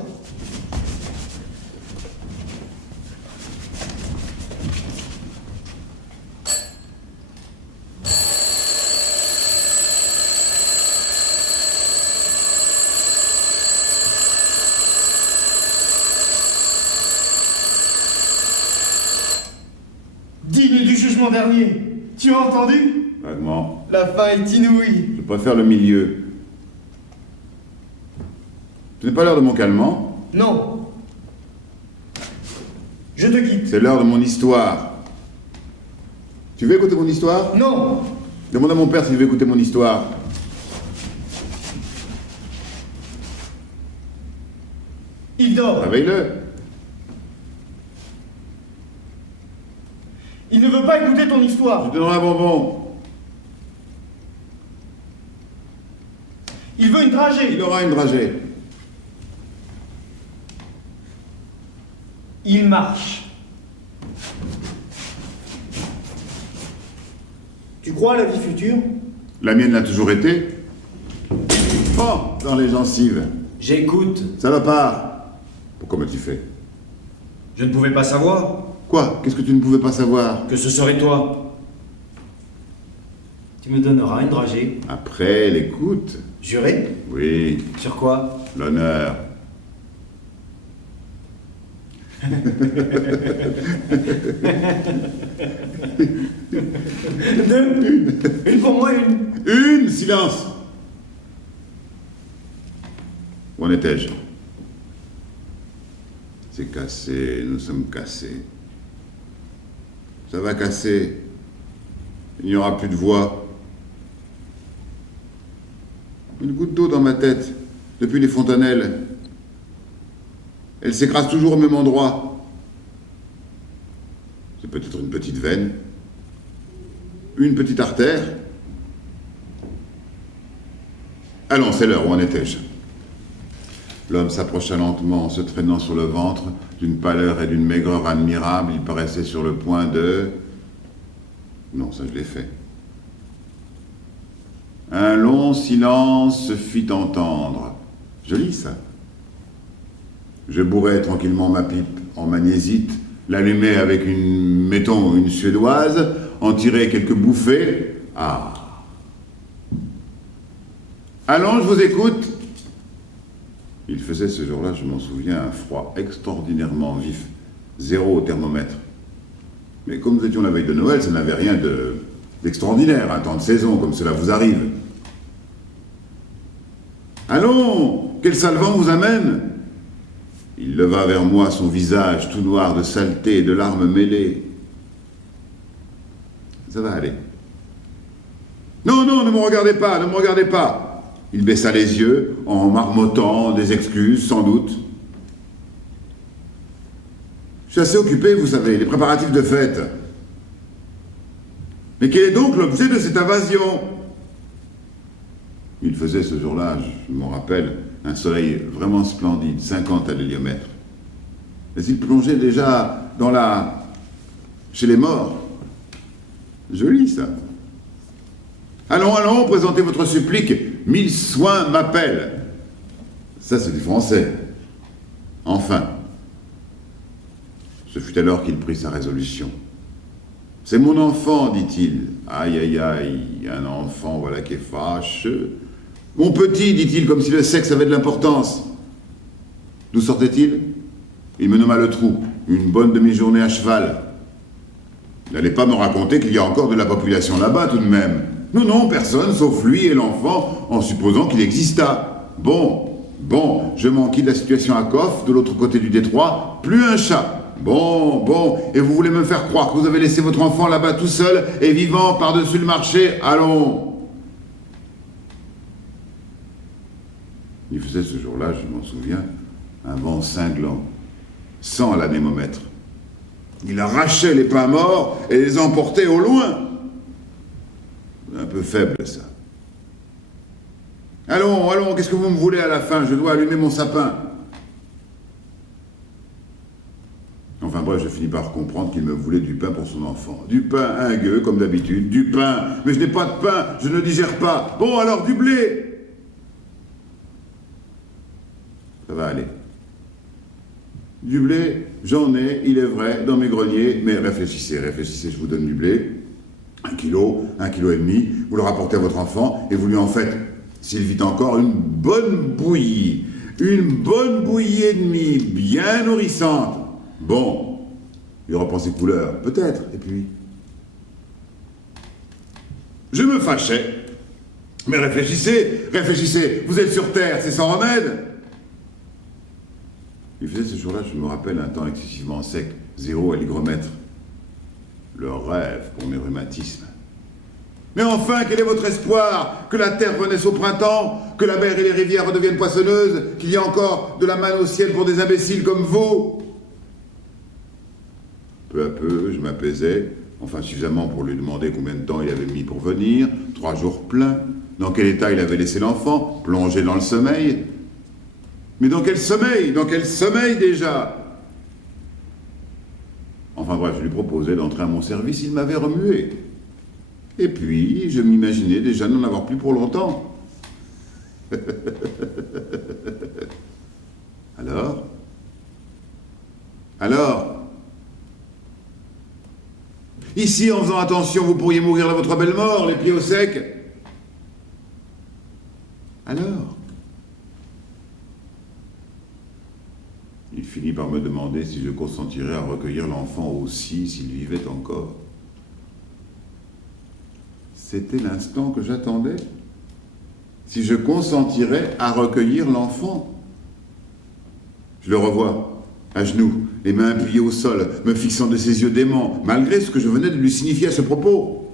Digne du jugement dernier. Tu as entendu? Vaguement. La fin est inouïe. Je préfère le milieu. Ce n'est pas l'heure de mon calmant. Non. Je te quitte. C'est l'heure de mon histoire. Tu veux écouter mon histoire? Non. Demande à mon père s'il veut écouter mon histoire. Il dort. Réveille-le. Il ne veut pas écouter ton Je histoire. te donnerai un bonbon. Il veut une dragée. Il aura une dragée. Il marche. Tu crois à la vie future? La mienne l'a toujours été. Oh, dans les gencives. J'écoute. Salopard. Pourquoi m'as-tu fait? Je ne pouvais pas savoir Quoi? Qu'est-ce que tu ne pouvais pas savoir? que ce serait toi. Tu me donneras une dragée. Après l'écoute. Juré? Oui, Sur quoi? l'honneur. Deux. Une pour moi, une. Une! Silence! Où en étais-je? C'est cassé, nous sommes cassés. Ça va casser. Il n'y aura plus de voix. Une goutte d'eau dans ma tête, depuis les fontanelles. Elle s'écrase toujours au même endroit. C'est peut-être une petite veine, une petite artère. Allons, c'est l'heure, où en étais-je? L'homme s'approcha lentement, se traînant sur le ventre, d'une pâleur et d'une maigreur admirables. Il paraissait sur le point de... Non, ça je l'ai fait. Un long silence se fit entendre. Joli, ça. Je bourrais tranquillement ma pipe en magnésite, l'allumais avec mettons, une suédoise, en tirais quelques bouffées. Ah. Allons, je vous écoute. Il faisait ce jour-là, je m'en souviens, un froid extraordinairement vif. 0 au thermomètre. Mais comme nous étions la veille de Noël, ça n'avait rien d'extraordinaire, un temps de saison, comme cela vous arrive. Allons, quel sale vent vous amène? Il leva vers moi son visage tout noir de saleté et de larmes mêlées. Ça va aller. Non, non, ne me regardez pas, ne me regardez pas. Il baissa les yeux, en marmottant des excuses, sans doute. Je suis assez occupé, vous savez, les préparatifs de fête. Mais quel est donc l'objet de cette invasion? Il faisait ce jour-là, je m'en rappelle, un soleil vraiment splendide, 50 à l'héliomètre. Mais il plongeait déjà chez les morts. Joli, ça. Allons, allons, présentez votre supplique. 1000 soins m'appellent. Ça, c'est du français. Enfin. Ce fut alors qu'il prit sa résolution. C'est mon enfant, dit-il. Aïe, aïe, aïe, un enfant, voilà qui est fâcheux. Mon petit, dit-il, comme si le sexe avait de l'importance. D'où sortait-il? Il me nomma le trou. Une bonne demi-journée à cheval. Il n'allait pas me raconter qu'il y a encore de la population là-bas, tout de même. Non, non, personne, sauf lui et l'enfant, en supposant qu'il existât. Bon, je m'enquille de la situation à Koff, de l'autre côté du détroit, plus un chat. Bon, et vous voulez me faire croire que vous avez laissé votre enfant là-bas tout seul et vivant par-dessus le marché? Allons. Il faisait ce jour-là, je m'en souviens, un vent cinglant, 100 à l'anémomètre. Il arrachait les pains morts et les emportait au loin. Un peu faible, ça. Allons, allons, qu'est-ce que vous me voulez à la fin? Je dois allumer mon sapin. Enfin bref, je finis par comprendre qu'il me voulait du pain pour son enfant. Du pain ingueux, comme d'habitude, du pain. Mais je n'ai pas de pain, je ne digère pas. Bon, alors du blé. Ça va aller. Du blé, j'en ai, il est vrai, dans mes greniers, mais réfléchissez, réfléchissez, je vous donne du blé. 1 kilo, 1,5 kg, vous le rapportez à votre enfant, et vous lui en faites, s'il vit encore, une bonne bouillie. Une bonne bouillie et demie, bien nourrissante. Bon, il reprend ses couleurs, peut-être, et puis... Je me fâchais. Mais réfléchissez, réfléchissez, vous êtes sur Terre, c'est sans remède. Il faisait ce jour-là, je me rappelle, un temps excessivement sec, 0 à l'hygromètre. Le rêve pour mes rhumatismes. Mais enfin, quel est votre espoir? Que la terre renaisse au printemps? Que la mer et les rivières redeviennent poissonneuses? Qu'il y ait encore de la manne au ciel pour des imbéciles comme vous? Peu à peu, je m'apaisais, enfin suffisamment pour lui demander combien de temps il avait mis pour venir, 3 jours pleins, dans quel état il avait laissé l'enfant, plongé dans le sommeil. Mais dans quel sommeil? Dans quel sommeil déjà? Enfin bref, je lui proposais d'entrer à mon service, il m'avait remué. Et puis, je m'imaginais déjà n'en avoir plus pour longtemps. Alors? Ici, en faisant attention, vous pourriez mourir de votre belle mort, les pieds au sec. Alors? Il finit par me demander si je consentirais à recueillir l'enfant aussi, s'il vivait encore. C'était l'instant que j'attendais. Si je consentirais à recueillir l'enfant. Je le revois, à genoux, les mains appuyées au sol, me fixant de ses yeux déments, malgré ce que je venais de lui signifier à ce propos.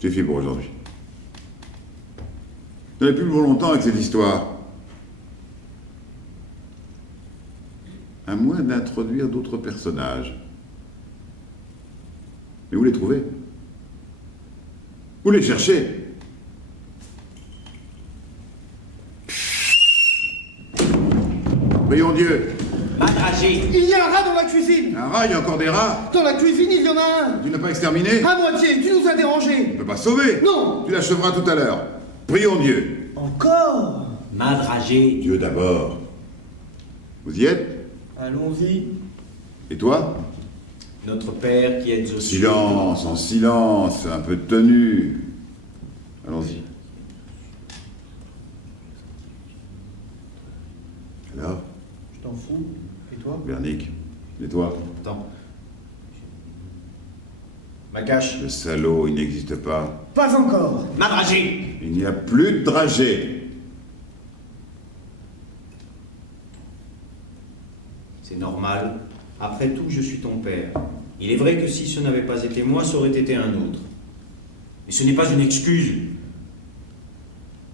J'ai fini pour aujourd'hui. Je n'avais plus longtemps avec cette histoire. À moins d'introduire d'autres personnages. Mais où les trouver? Où les chercher? Prions Dieu. Madragé. Il y a un rat dans la cuisine. Un rat, il y a encore des rats. Dans la cuisine, il y en a un. Tu n'as pas exterminé? À moitié, tu nous as dérangés. Tu ne peux pas sauver. Non. Tu l'acheveras tout à l'heure. Prions Dieu. Encore? Madragé. Dieu d'abord. Vous y êtes? Allons-y. Et toi? Notre Père qui êtes aux cieux. Silence, en silence, un peu de tenue. Allons-y. Alors, Je t'en fous. Et toi? Bernick, et toi? Attends. Ma cache. Le salaud, il n'existe pas. Pas encore. Madragé. Il n'y a plus de dragée. C'est normal. Après tout, je suis ton père. Il est vrai que si ce n'avait pas été moi, ça aurait été un autre. Mais ce n'est pas une excuse.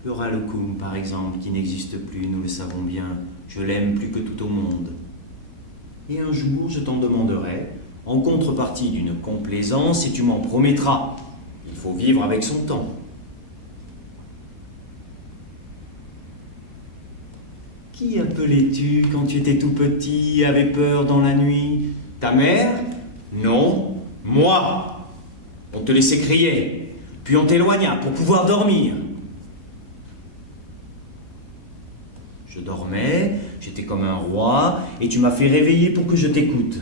Le Ralokum, par exemple, qui n'existe plus, nous le savons bien. Je l'aime plus que tout au monde. Et un jour, je t'en demanderai, en contrepartie d'une complaisance, et tu m'en promettras. Il faut vivre avec son temps. Qui appelais-tu quand tu étais tout petit et avais peur dans la nuit? Ta mère? Non, moi. On te laissait crier, puis on t'éloigna pour pouvoir dormir. Je dormais, j'étais comme un roi, et tu m'as fait réveiller pour que je t'écoute.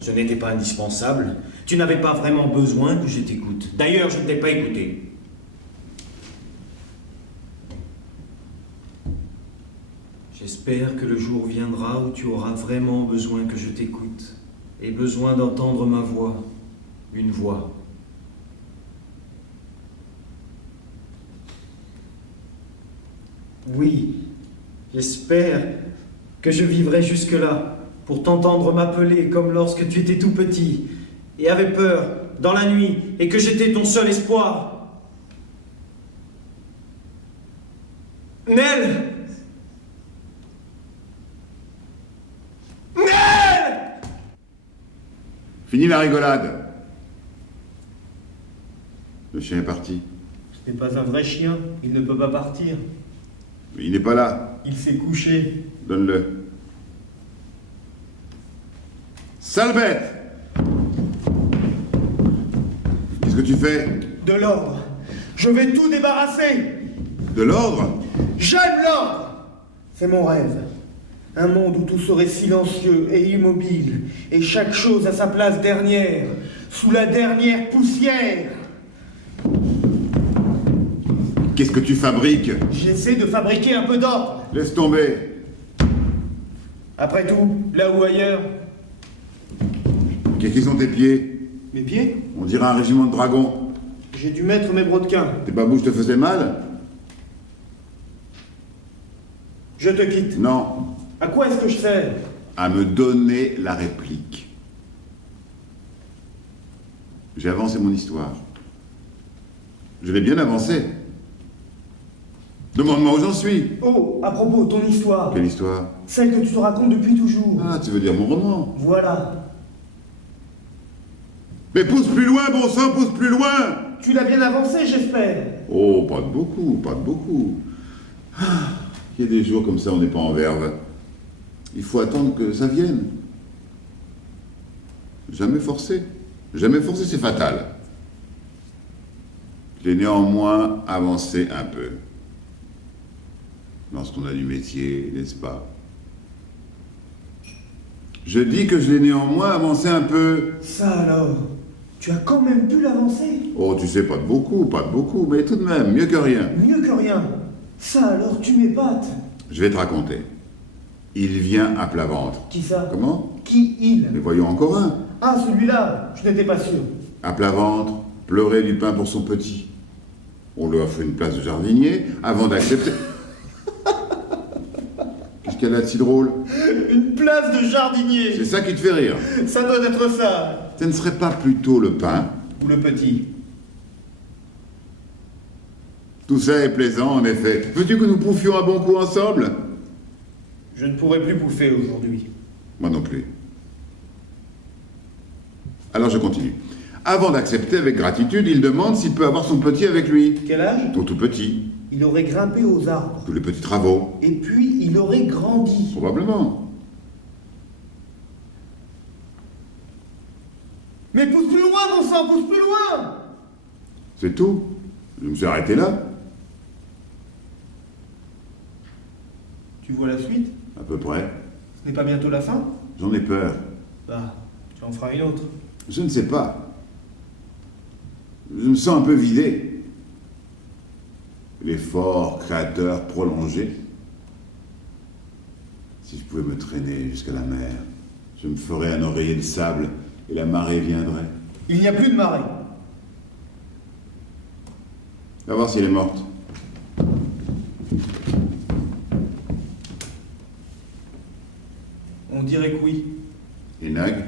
Je n'étais pas indispensable, tu n'avais pas vraiment besoin que je t'écoute. D'ailleurs, je ne t'ai pas écouté. J'espère que le jour viendra où tu auras vraiment besoin que je t'écoute, et besoin d'entendre ma voix, une voix. Oui, j'espère que je vivrai jusque-là, pour t'entendre m'appeler comme lorsque tu étais tout petit, et avais peur, dans la nuit, et que j'étais ton seul espoir. Nell! Fini la rigolade. Le chien est parti. Ce n'est pas un vrai chien. Il ne peut pas partir. Mais il n'est pas là. Il s'est couché. Donne-le. Sale bête! Qu'est-ce que tu fais? De l'ordre. Je vais tout débarrasser. De l'ordre? J'aime l'ordre. C'est mon rêve. Un monde où tout serait silencieux et immobile, et chaque chose à sa place dernière, sous la dernière poussière. Qu'est-ce que tu fabriques? J'essaie de fabriquer un peu d'ordre. Laisse tomber. Après tout, là ou ailleurs. Qu'est-ce qu'ils sont tes pieds? Mes pieds? On dirait un régiment de dragons. J'ai dû mettre mes brodequins. Tes babouches te faisaient mal? Je te quitte. Non. À quoi est-ce que je sers? À me donner la réplique. J'ai avancé mon histoire. Je l'ai bien avancée. Demande-moi où j'en suis. Oh, à propos, ton histoire. Quelle histoire? Celle que tu te racontes depuis toujours. Ah, tu veux dire mon roman? Voilà. Mais pousse plus loin, bon sang, pousse plus loin! Tu l'as bien avancé, j'espère. Oh, pas de beaucoup, pas de beaucoup. Ah, il y a des jours comme ça, on n'est pas en verve. Il faut attendre que ça vienne. Jamais forcer. Jamais forcer, c'est fatal. J'ai néanmoins avancé un peu. Lorsqu'on a du métier, n'est-ce pas? Je dis que je l'ai néanmoins avancé un peu. Ça alors, tu as quand même pu l'avancer. Oh, tu sais, pas de beaucoup, mais tout de même, mieux que rien. Mieux que rien. Ça alors, tu m'épates. Je vais te raconter. Il vient à plat ventre. Qui ça? Comment? Qui il? Mais voyons encore un. Ah, celui-là, je n'étais pas sûr. À plat ventre, pleurer du pain pour son petit. On lui offre une place de jardinier avant d'accepter. Qu'est-ce qu'il y a là de si drôle? Une place de jardinier. C'est ça qui te fait rire. Ça doit être ça. Ce ne serait pas plutôt le pain? Ou le petit. Tout ça est plaisant, en effet. Veux-tu que nous pouffions un bon coup ensemble? Je ne pourrais plus bouffer aujourd'hui. Moi non plus. Alors je continue. Avant d'accepter avec gratitude, il demande s'il peut avoir son petit avec lui. Quel âge? Ton tout petit. Il aurait grimpé aux arbres. Tous les petits travaux. Et puis, il aurait grandi. Probablement. Mais pousse plus loin, bon sang, pousse plus loin. C'est tout. Je me suis arrêté là. Tu vois la suite? À peu près. Ce n'est pas bientôt la fin? J'en ai peur. Bah, tu en feras une autre. Je ne sais pas. Je me sens un peu vidé. L'effort créateur prolongé. Si je pouvais me traîner jusqu'à la mer, je me ferais un oreiller de sable et la marée viendrait. Il n'y a plus de marée. Va voir si elle est morte. On dirait que oui. Et Nag?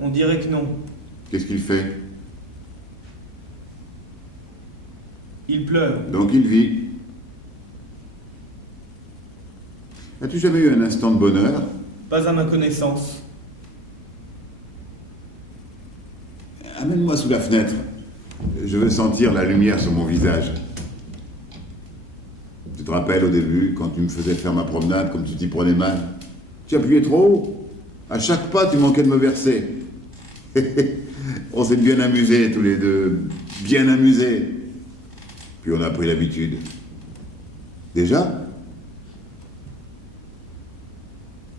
On dirait que non. Qu'est-ce qu'il fait? Il pleure. Donc il vit. As-tu jamais eu un instant de bonheur? Pas à ma connaissance. Amène-moi sous la fenêtre. Je veux sentir la lumière sur mon visage. Tu te rappelles au début, quand tu me faisais faire ma promenade comme tu t'y prenais mal? Tu appuyais trop haut. À chaque pas, tu manquais de me verser. On s'est bien amusés tous les deux. Bien amusés. Puis on a pris l'habitude. Déjà?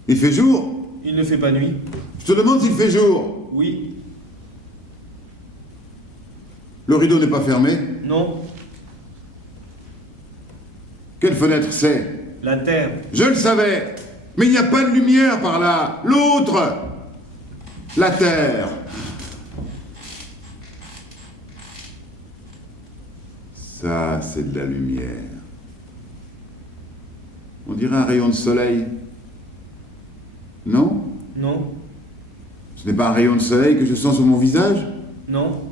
Il fait jour? Il ne fait pas nuit. Je te demande s'il fait jour. Oui. Le rideau n'est pas fermé? Non. Quelle fenêtre c'est? La terre. Je le savais. Mais il n'y a pas de lumière par là. L'autre. La terre. Ça, c'est de la lumière. On dirait un rayon de soleil. Non? Non. Ce n'est pas un rayon de soleil que je sens sur mon visage? Non.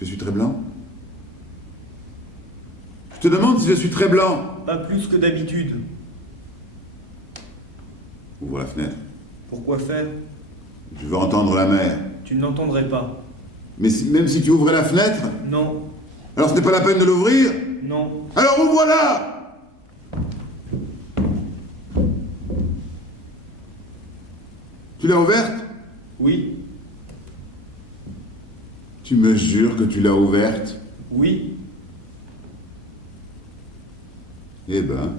Je suis très blanc? Je te demande si je suis très blanc. Pas plus que d'habitude. Ouvre la fenêtre. Pourquoi faire? Je veux entendre la mer. Tu ne l'entendrais pas. Mais même si tu ouvrais la fenêtre, Non. alors ce n'est pas la peine de l'ouvrir? Non. Alors ouvre-la! Tu l'as ouverte? Oui. Tu me jures que tu l'as ouverte? Oui. Eh ben,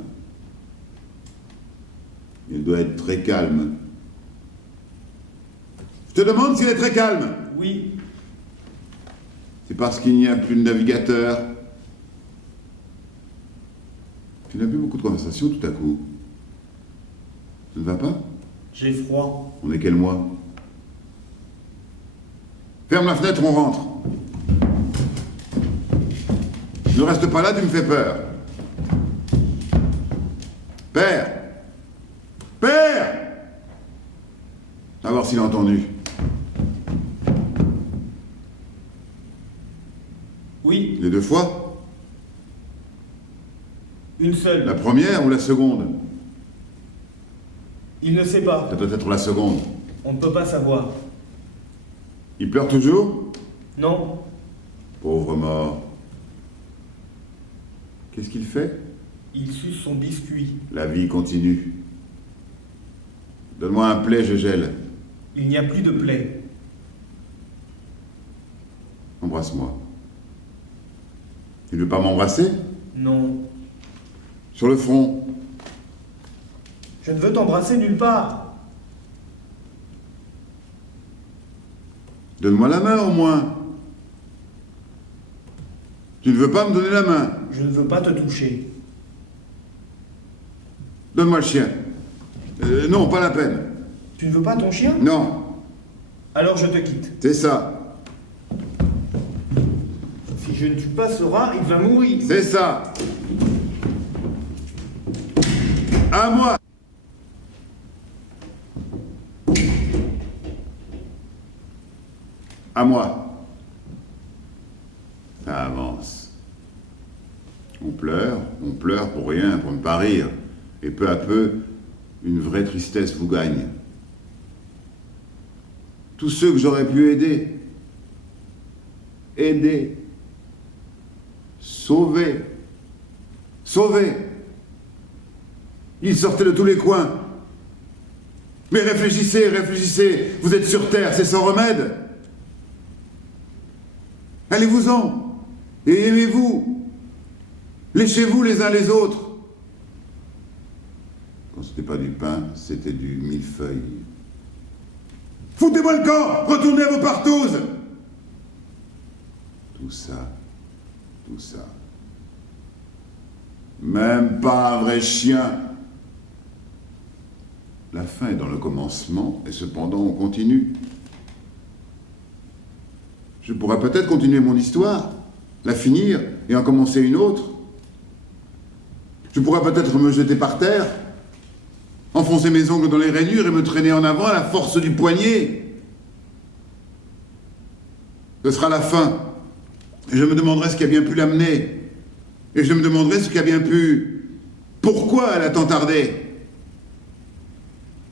il doit être très calme. Je te demande s'il est très calme. Oui. C'est parce qu'il n'y a plus de navigateur. Tu n'as plus beaucoup de conversation tout à coup. Ça ne va pas? J'ai froid. On est quel mois? Ferme la fenêtre, on rentre. Ne reste pas là, tu me fais peur. Père! Père! À voir s'il a entendu. Oui. Les deux fois? Une seule. La première ou la seconde? Il ne sait pas. Ça doit être la seconde. On ne peut pas savoir. Il pleure toujours? Non. Pauvre mort. Qu'est-ce qu'il fait? Il suce son biscuit. La vie continue. Donne-moi un plaid, je gèle. Il n'y a plus de plaie. Embrasse-moi. Tu ne veux pas m'embrasser? Non. Sur le front. Je ne veux t'embrasser nulle part. Donne-moi la main au moins. Tu ne veux pas me donner la main? Je ne veux pas te toucher. Donne-moi le chien. Non, pas la peine. Tu ne veux pas ton chien? Non, Alors je te quitte. c'est ça. Si je ne tue pas ce rat, il va mourir. C'est ça. À moi. À moi. Ça avance. On pleure pour rien, pour ne pas rire. Et peu à peu, une vraie tristesse vous gagne. Tous ceux que j'aurais pu aider, sauver, ils sortaient de tous les coins. Mais réfléchissez, vous êtes sur Terre, c'est sans remède. Allez-vous-en, et aimez-vous. Léchez-vous les uns les autres. Quand c'était pas du pain, c'était du millefeuille. Foutez-moi le camp! Retournez à vos partouzes! Tout ça. Même pas un vrai chien. La fin est dans le commencement, et cependant on continue. Je pourrais peut-être continuer mon histoire, la finir et en commencer une autre. Je pourrais peut-être me jeter par terre, enfoncer mes ongles dans les rainures et me traîner en avant à la force du poignet. Ce sera la fin. Et je me demanderai ce qui a bien pu l'amener. Et je me demanderai ce qui a bien pu... Pourquoi elle a tant tardé?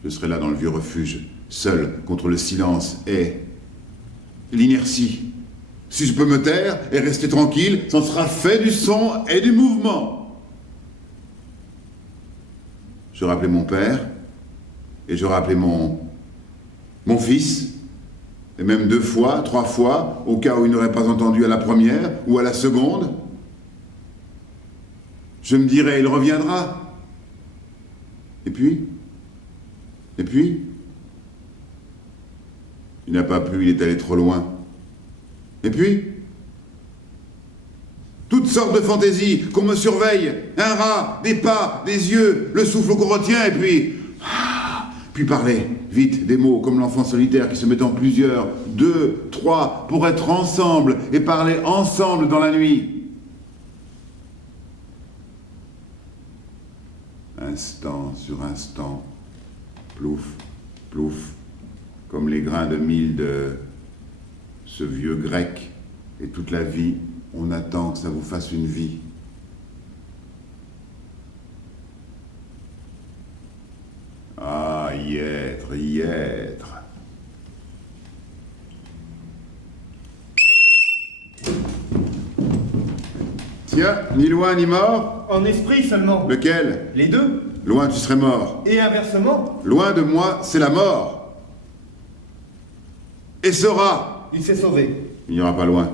Je serai là dans le vieux refuge, seul contre le silence et l'inertie. Si je peux me taire et rester tranquille, ça sera fait du son et du mouvement. J'aurais appelé mon père, et j'aurais appelé mon fils, et même 2 fois, 3 fois, au cas où il n'aurait pas entendu à la première ou à la seconde. Je me dirais, il reviendra. Et puis, il n'a pas pu, il est allé trop loin. Et puis, toutes sortes de fantaisies, qu'on me surveille, un rat, des pas, des yeux, le souffle qu'on retient, et puis parler, vite, des mots, comme l'enfant solitaire qui se met en plusieurs, 2, 3, pour être ensemble et parler ensemble dans la nuit. Instant sur instant, plouf, plouf, comme les grains de mil de ce vieux grec, et toute la vie, on attend que ça vous fasse une vie. Ah, y être, y être. Tiens, ni loin ni mort. En esprit seulement. Lequel? Les deux. Loin, tu serais mort. Et inversement. Loin de moi, c'est la mort. Et sera. Il s'est sauvé. Il n'ira pas loin.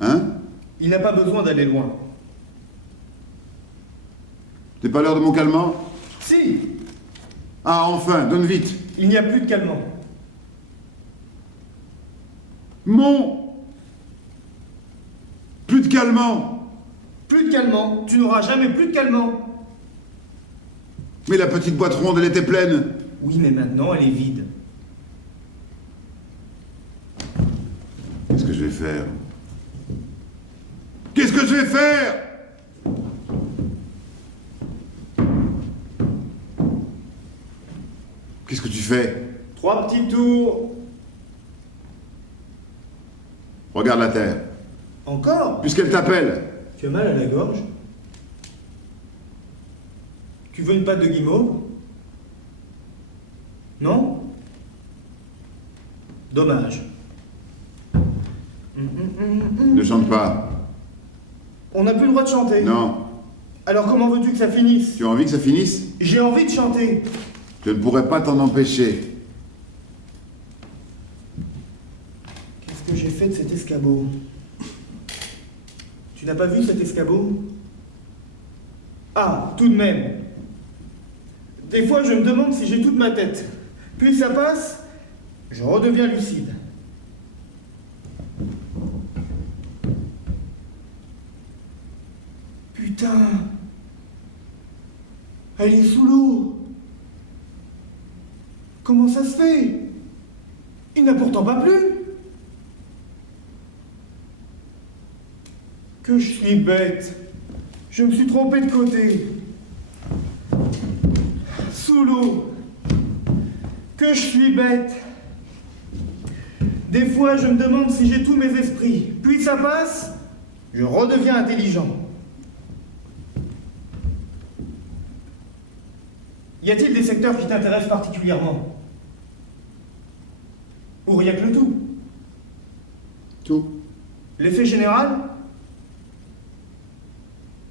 Hein? Il n'a pas besoin d'aller loin. T'es pas l'heure de mon calmant? Si, Ah, enfin, donne vite. il n'y a plus de calmant. Mon! Plus de calmant. Plus de calmant. Tu n'auras jamais plus de calmant. Mais la petite boîte ronde, elle était pleine. Oui, mais maintenant, elle est vide. Qu'est-ce que je vais faire? Qu'est-ce que je vais faire? Qu'est-ce que tu fais? 3 petits tours. Regarde la terre. Encore? Puisqu'elle t'appelle. Tu as mal à la gorge? Tu veux une pâte de guimauve? Non? Dommage. Ne chante pas. On n'a plus le droit de chanter. Non. Alors comment veux-tu que ça finisse? Tu as envie que ça finisse? J'ai envie de chanter. Je ne pourrais pas t'en empêcher. Qu'est-ce que j'ai fait de cet escabeau? Tu n'as pas vu cet escabeau? Ah, tout de même. Des fois, je me demande si j'ai toute ma tête. Puis ça passe, je redeviens lucide. Putain! Elle est sous l'eau! Comment ça se fait? Il n'a pourtant pas plu! Que je suis bête! Je me suis trompé de côté! Sous l'eau! Que je suis bête! Des fois, je me demande si j'ai tous mes esprits. Puis ça passe, je redeviens intelligent. Y a-t-il des secteurs qui t'intéressent particulièrement? Ou rien que le tout? Tout. L'effet général?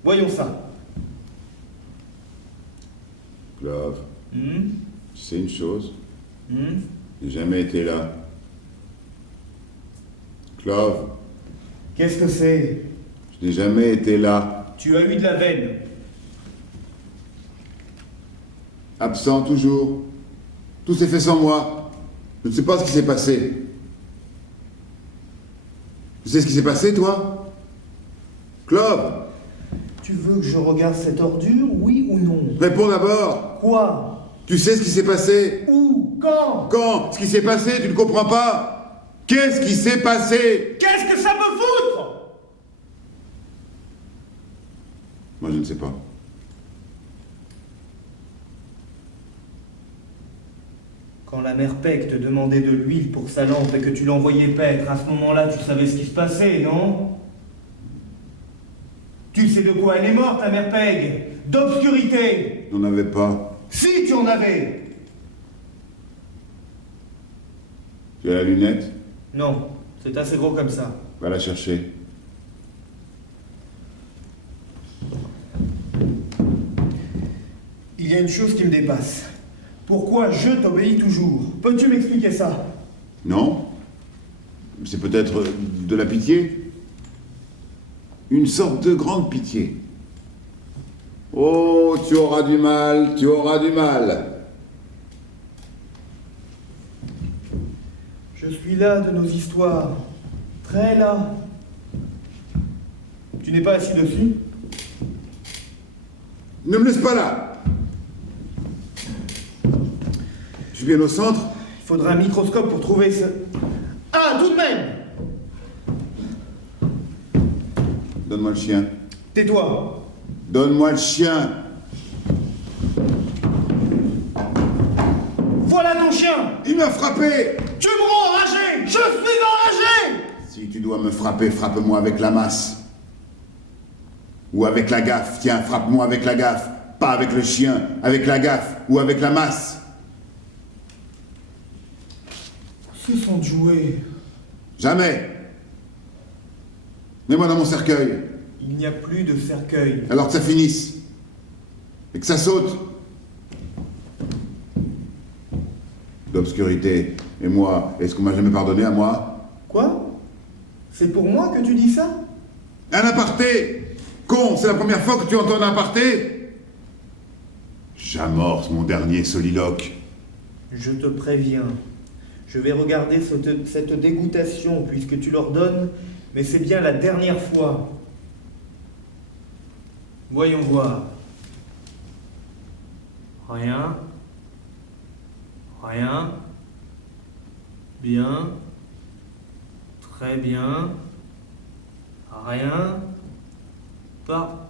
Voyons ça. Clove, tu sais une chose? Hmm. J'ai jamais été là. Clove, Qu'est-ce que c'est? je n'ai jamais été là. Tu as eu de la veine. Absent toujours. Tout s'est fait sans moi. Je ne sais pas ce qui s'est passé. Tu sais ce qui s'est passé, toi? Clove, Tu veux que je regarde cette ordure, oui ou non? réponds d'abord. Quoi? Tu sais ce qui s'est passé? Où? Quand? Quand? Ce qui s'est passé, tu ne comprends pas? Qu'est-ce qui s'est passé? Qu'est-ce que ça me foutre? Moi, je ne sais pas. Quand la mère Peg te demandait de l'huile pour sa lampe et que tu l'envoyais paître, à ce moment-là, tu savais ce qui se passait, non? Tu sais de quoi elle est morte, la mère Peg? D'obscurité! Je n'en avais pas. Si tu en avais! Tu as la lunette? Non, c'est assez gros comme ça. Va la chercher. Il y a une chose qui me dépasse. Pourquoi je t'obéis toujours? Peux-tu m'expliquer ça? Non? C'est peut-être de la pitié? Une sorte de grande pitié. Oh, tu auras du mal, tu auras du mal. Je suis là de nos histoires. Très là. Tu n'es pas assis dessus? Ne me laisse pas là. Je suis bien au centre. Il faudra un microscope pour trouver ce... Ah, tout de même! Donne-moi le chien. Tais-toi. Donne-moi le chien. Voilà ton chien! Il m'a frappé. Tu me rends enragé! Je suis enragé! Si tu dois me frapper, frappe-moi avec la masse. Ou avec la gaffe. Tiens, frappe-moi avec la gaffe. Pas avec le chien, avec la gaffe ou avec la masse. Ce sont de jouets. Jamais. Mets-moi dans mon cercueil. Il n'y a plus de cercueil. Alors que ça finisse. Et que ça saute. d'obscurité. Et moi, est-ce qu'on m'a jamais pardonné à moi? Quoi? C'est pour moi que tu dis ça? Un aparté! Con, c'est la première fois que tu entends un aparté? J'amorce mon dernier soliloque. Je te préviens. Je vais regarder cette dégoûtation puisque tu leur donnes, mais c'est bien la dernière fois. Voyons voir. Rien. Rien. Bien. Très bien. Rien. Pas.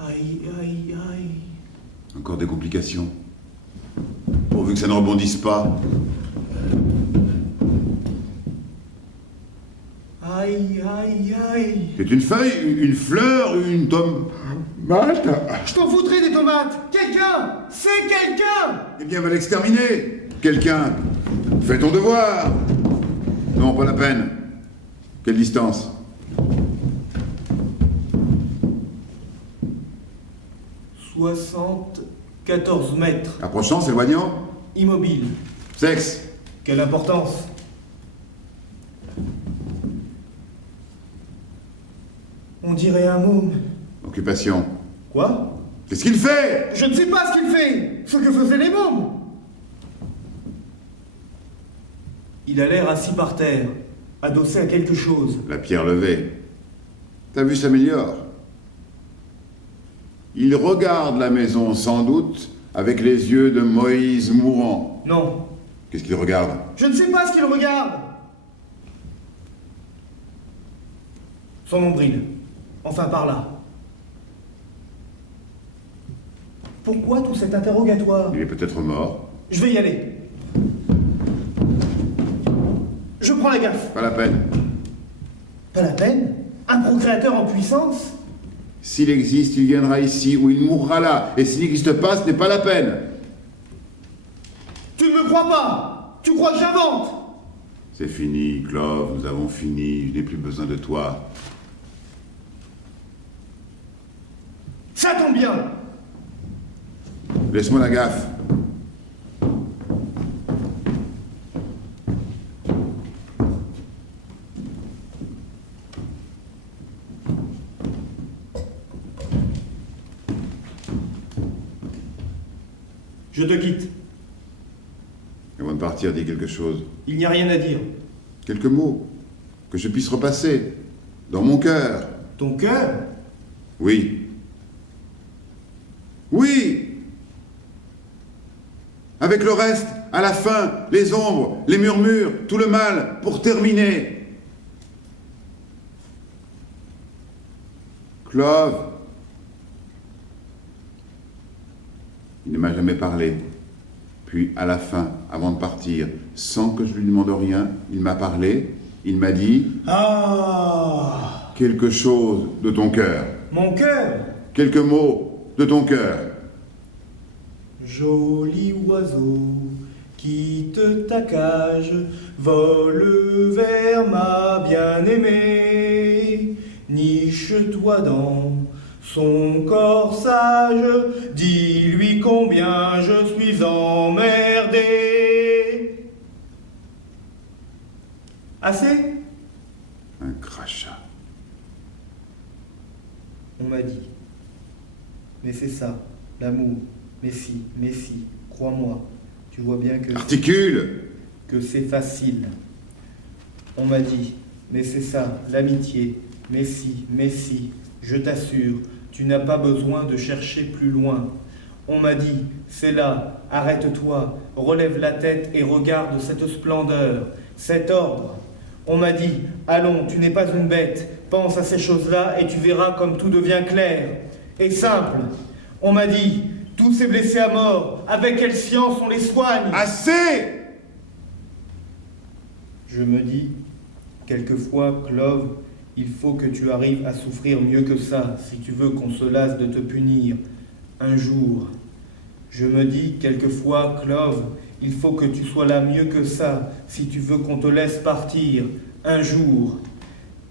Aïe, aïe, aïe. Encore des complications. Pourvu que ça ne rebondisse pas. Aïe, aïe, aïe. C'est une feuille, une fleur, une tomate? Je t'en foutrais des tomates. Quelqu'un! C'est quelqu'un! Eh bien, va l'exterminer. Quelqu'un. Fais ton devoir. Non, pas la peine. Quelle distance? 74 mètres. Approchant, s'éloignant? Immobile. Sexe? Quelle importance? On dirait un môme. Occupation. Quoi? Qu'est-ce qu'il fait? Je ne sais pas ce qu'il fait. Ce que faisaient les mômes. Il a l'air assis par terre, adossé à quelque chose. La pierre levée. Ta vue s'améliore. Il regarde la maison, sans doute, avec les yeux de Moïse mourant. Non, Qu'est-ce qu'il regarde? Je ne sais pas ce qu'il regarde. son nombril. Enfin par là. Pourquoi tout cet interrogatoire? Il est peut-être mort. Je vais y aller. Je prends la gaffe. Pas la peine. Pas la peine? Un procréateur en puissance? S'il existe, il viendra ici ou il mourra là. Et s'il n'existe pas, ce n'est pas la peine. Tu ne me crois pas. Tu crois que j'invente. C'est fini, Clove, nous avons fini. Je n'ai plus besoin de toi. Ça tombe bien. Laisse-moi la gaffe. Je te quitte. Avant de partir, dis quelque chose. Il n'y a rien à dire. Quelques mots. Que je puisse repasser. Dans mon cœur. Ton cœur? Oui. Oui. Avec le reste, à la fin, les ombres, les murmures, tout le mal, pour terminer. Clove. Il ne m'a jamais parlé. Puis, à la fin, avant de partir, sans que je lui demande rien, il m'a parlé. Il m'a dit Ah! quelque chose de ton cœur. Mon cœur? Quelques mots de ton cœur. Joli oiseau, quitte ta cage, vole vers ma bien-aimée. Niche-toi dans son corps sage, dis-lui combien je suis emmerdé. Assez? Un crachat. On m'a dit. Mais c'est ça, l'amour. Mais si, crois-moi, tu vois bien Articule. que c'est facile. On m'a dit, mais c'est ça, l'amitié. Mais si, je t'assure, tu n'as pas besoin de chercher plus loin. On m'a dit, c'est là, arrête-toi, relève la tête et regarde cette splendeur, cet ordre. On m'a dit, allons, tu n'es pas une bête, pense à ces choses-là et tu verras comme tout devient clair et simple. On m'a dit, tous ces blessés à mort, avec quelle science on les soigne? Assez. Je me dis, quelquefois, Clove, il faut que tu arrives à souffrir mieux que ça, si tu veux qu'on se lasse de te punir. Un jour. Je me dis, quelquefois, Clove, il faut que tu sois là mieux que ça, si tu veux qu'on te laisse partir. Un jour.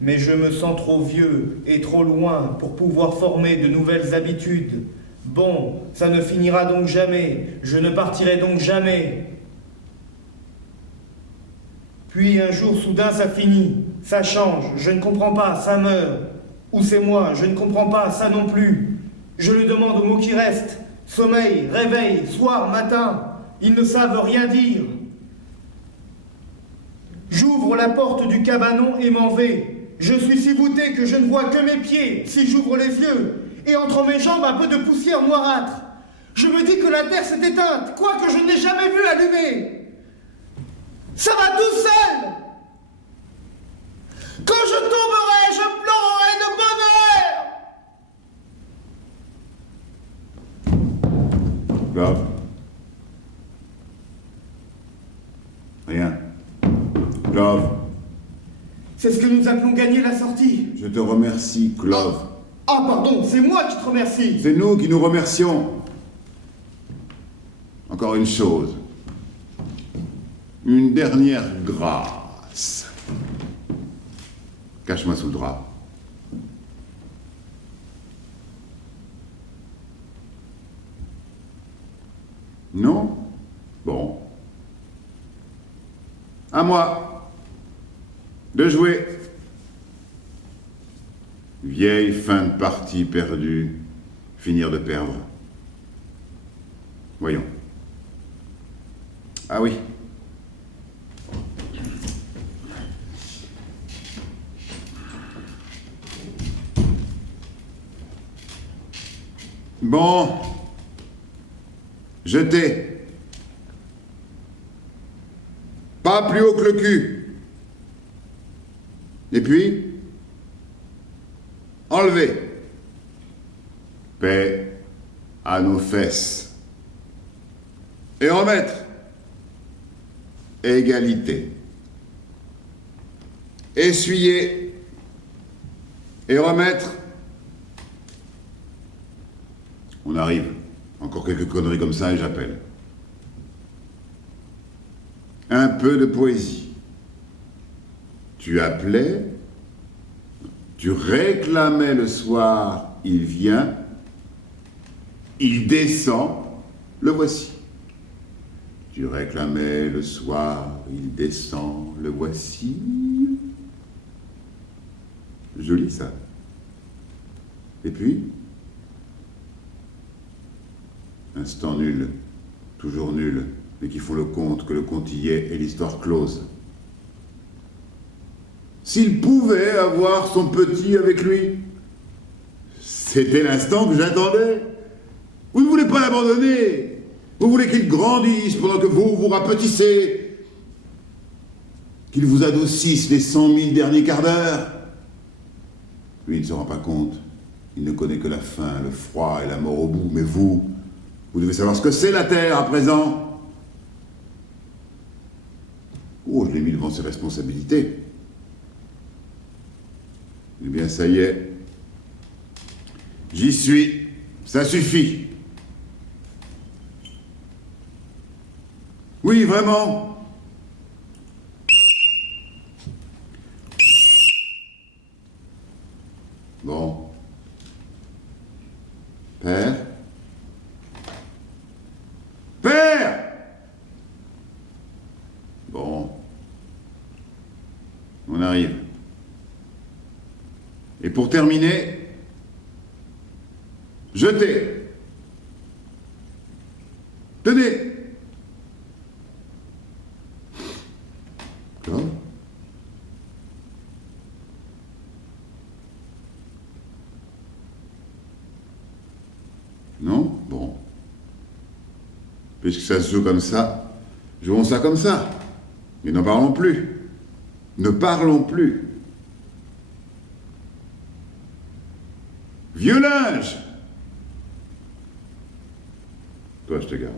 Mais je me sens trop vieux et trop loin pour pouvoir former de nouvelles habitudes. Bon, ça ne finira donc jamais. Je ne partirai donc jamais. Puis un jour, soudain, ça finit. Ça change. Je ne comprends pas. Ça meurt. Ou c'est moi. Je ne comprends pas. Ça non plus. Je le demande aux mots qui restent. Sommeil, réveil, soir, matin. Ils ne savent rien dire. J'ouvre la porte du cabanon et m'en vais. Je suis si voûté que je ne vois que mes pieds si j'ouvre les yeux. Et entre mes jambes, un peu de poussière noirâtre. Je me dis que la terre s'est éteinte, quoique je n'ai jamais vu allumer. Ça va tout seul. Quand je tomberai, je pleurerai de bonheur. Clove. Rien. Clove. C'est ce que nous appelons gagner la sortie. Je te remercie, Clove. Ah, pardon, c'est moi qui te remercie. C'est nous qui nous remercions. Encore une chose. Une dernière grâce. Cache-moi sous le drap. Non? Bon. À moi de jouer. Vieille fin de partie perdue, finir de perdre. Voyons. Ah oui. Bon. Jeter. Pas plus haut que le cul. Et puis enlever. Paix à nos fesses. Et remettre. Égalité. Essuyer. Et remettre. On arrive. Encore quelques conneries comme ça et j'appelle. Un peu de poésie. Tu appelais, tu réclamais le soir, il vient, il descend, le voici. Tu réclamais le soir, il descend, le voici. Joli ça. Et puis, instant nul, toujours nul, mais qui font le compte que le compte y est et l'histoire close. S'il pouvait avoir son petit avec lui, c'était l'instant que j'attendais. Vous ne voulez pas l'abandonner. Vous voulez qu'il grandisse pendant que vous vous rapetissez, qu'il vous adoucisse les 100 000 derniers quarts d'heure. Lui, il ne se rend pas compte. Il ne connaît que la faim, le froid et la mort au bout. Mais vous devez savoir ce que c'est la terre à présent. Oh, je l'ai mis devant ses responsabilités. Eh bien, ça y est. J'y suis. Ça suffit. Oui, vraiment. Bon. Père? Père! Bon. On arrive. Et pour terminer, jetez. Tenez. Quoi? Non? Bon. Puisque ça se joue comme ça, jouons ça comme ça. Mais n'en parlons plus. Ne parlons plus. Vieux linge! Toi, je te garde.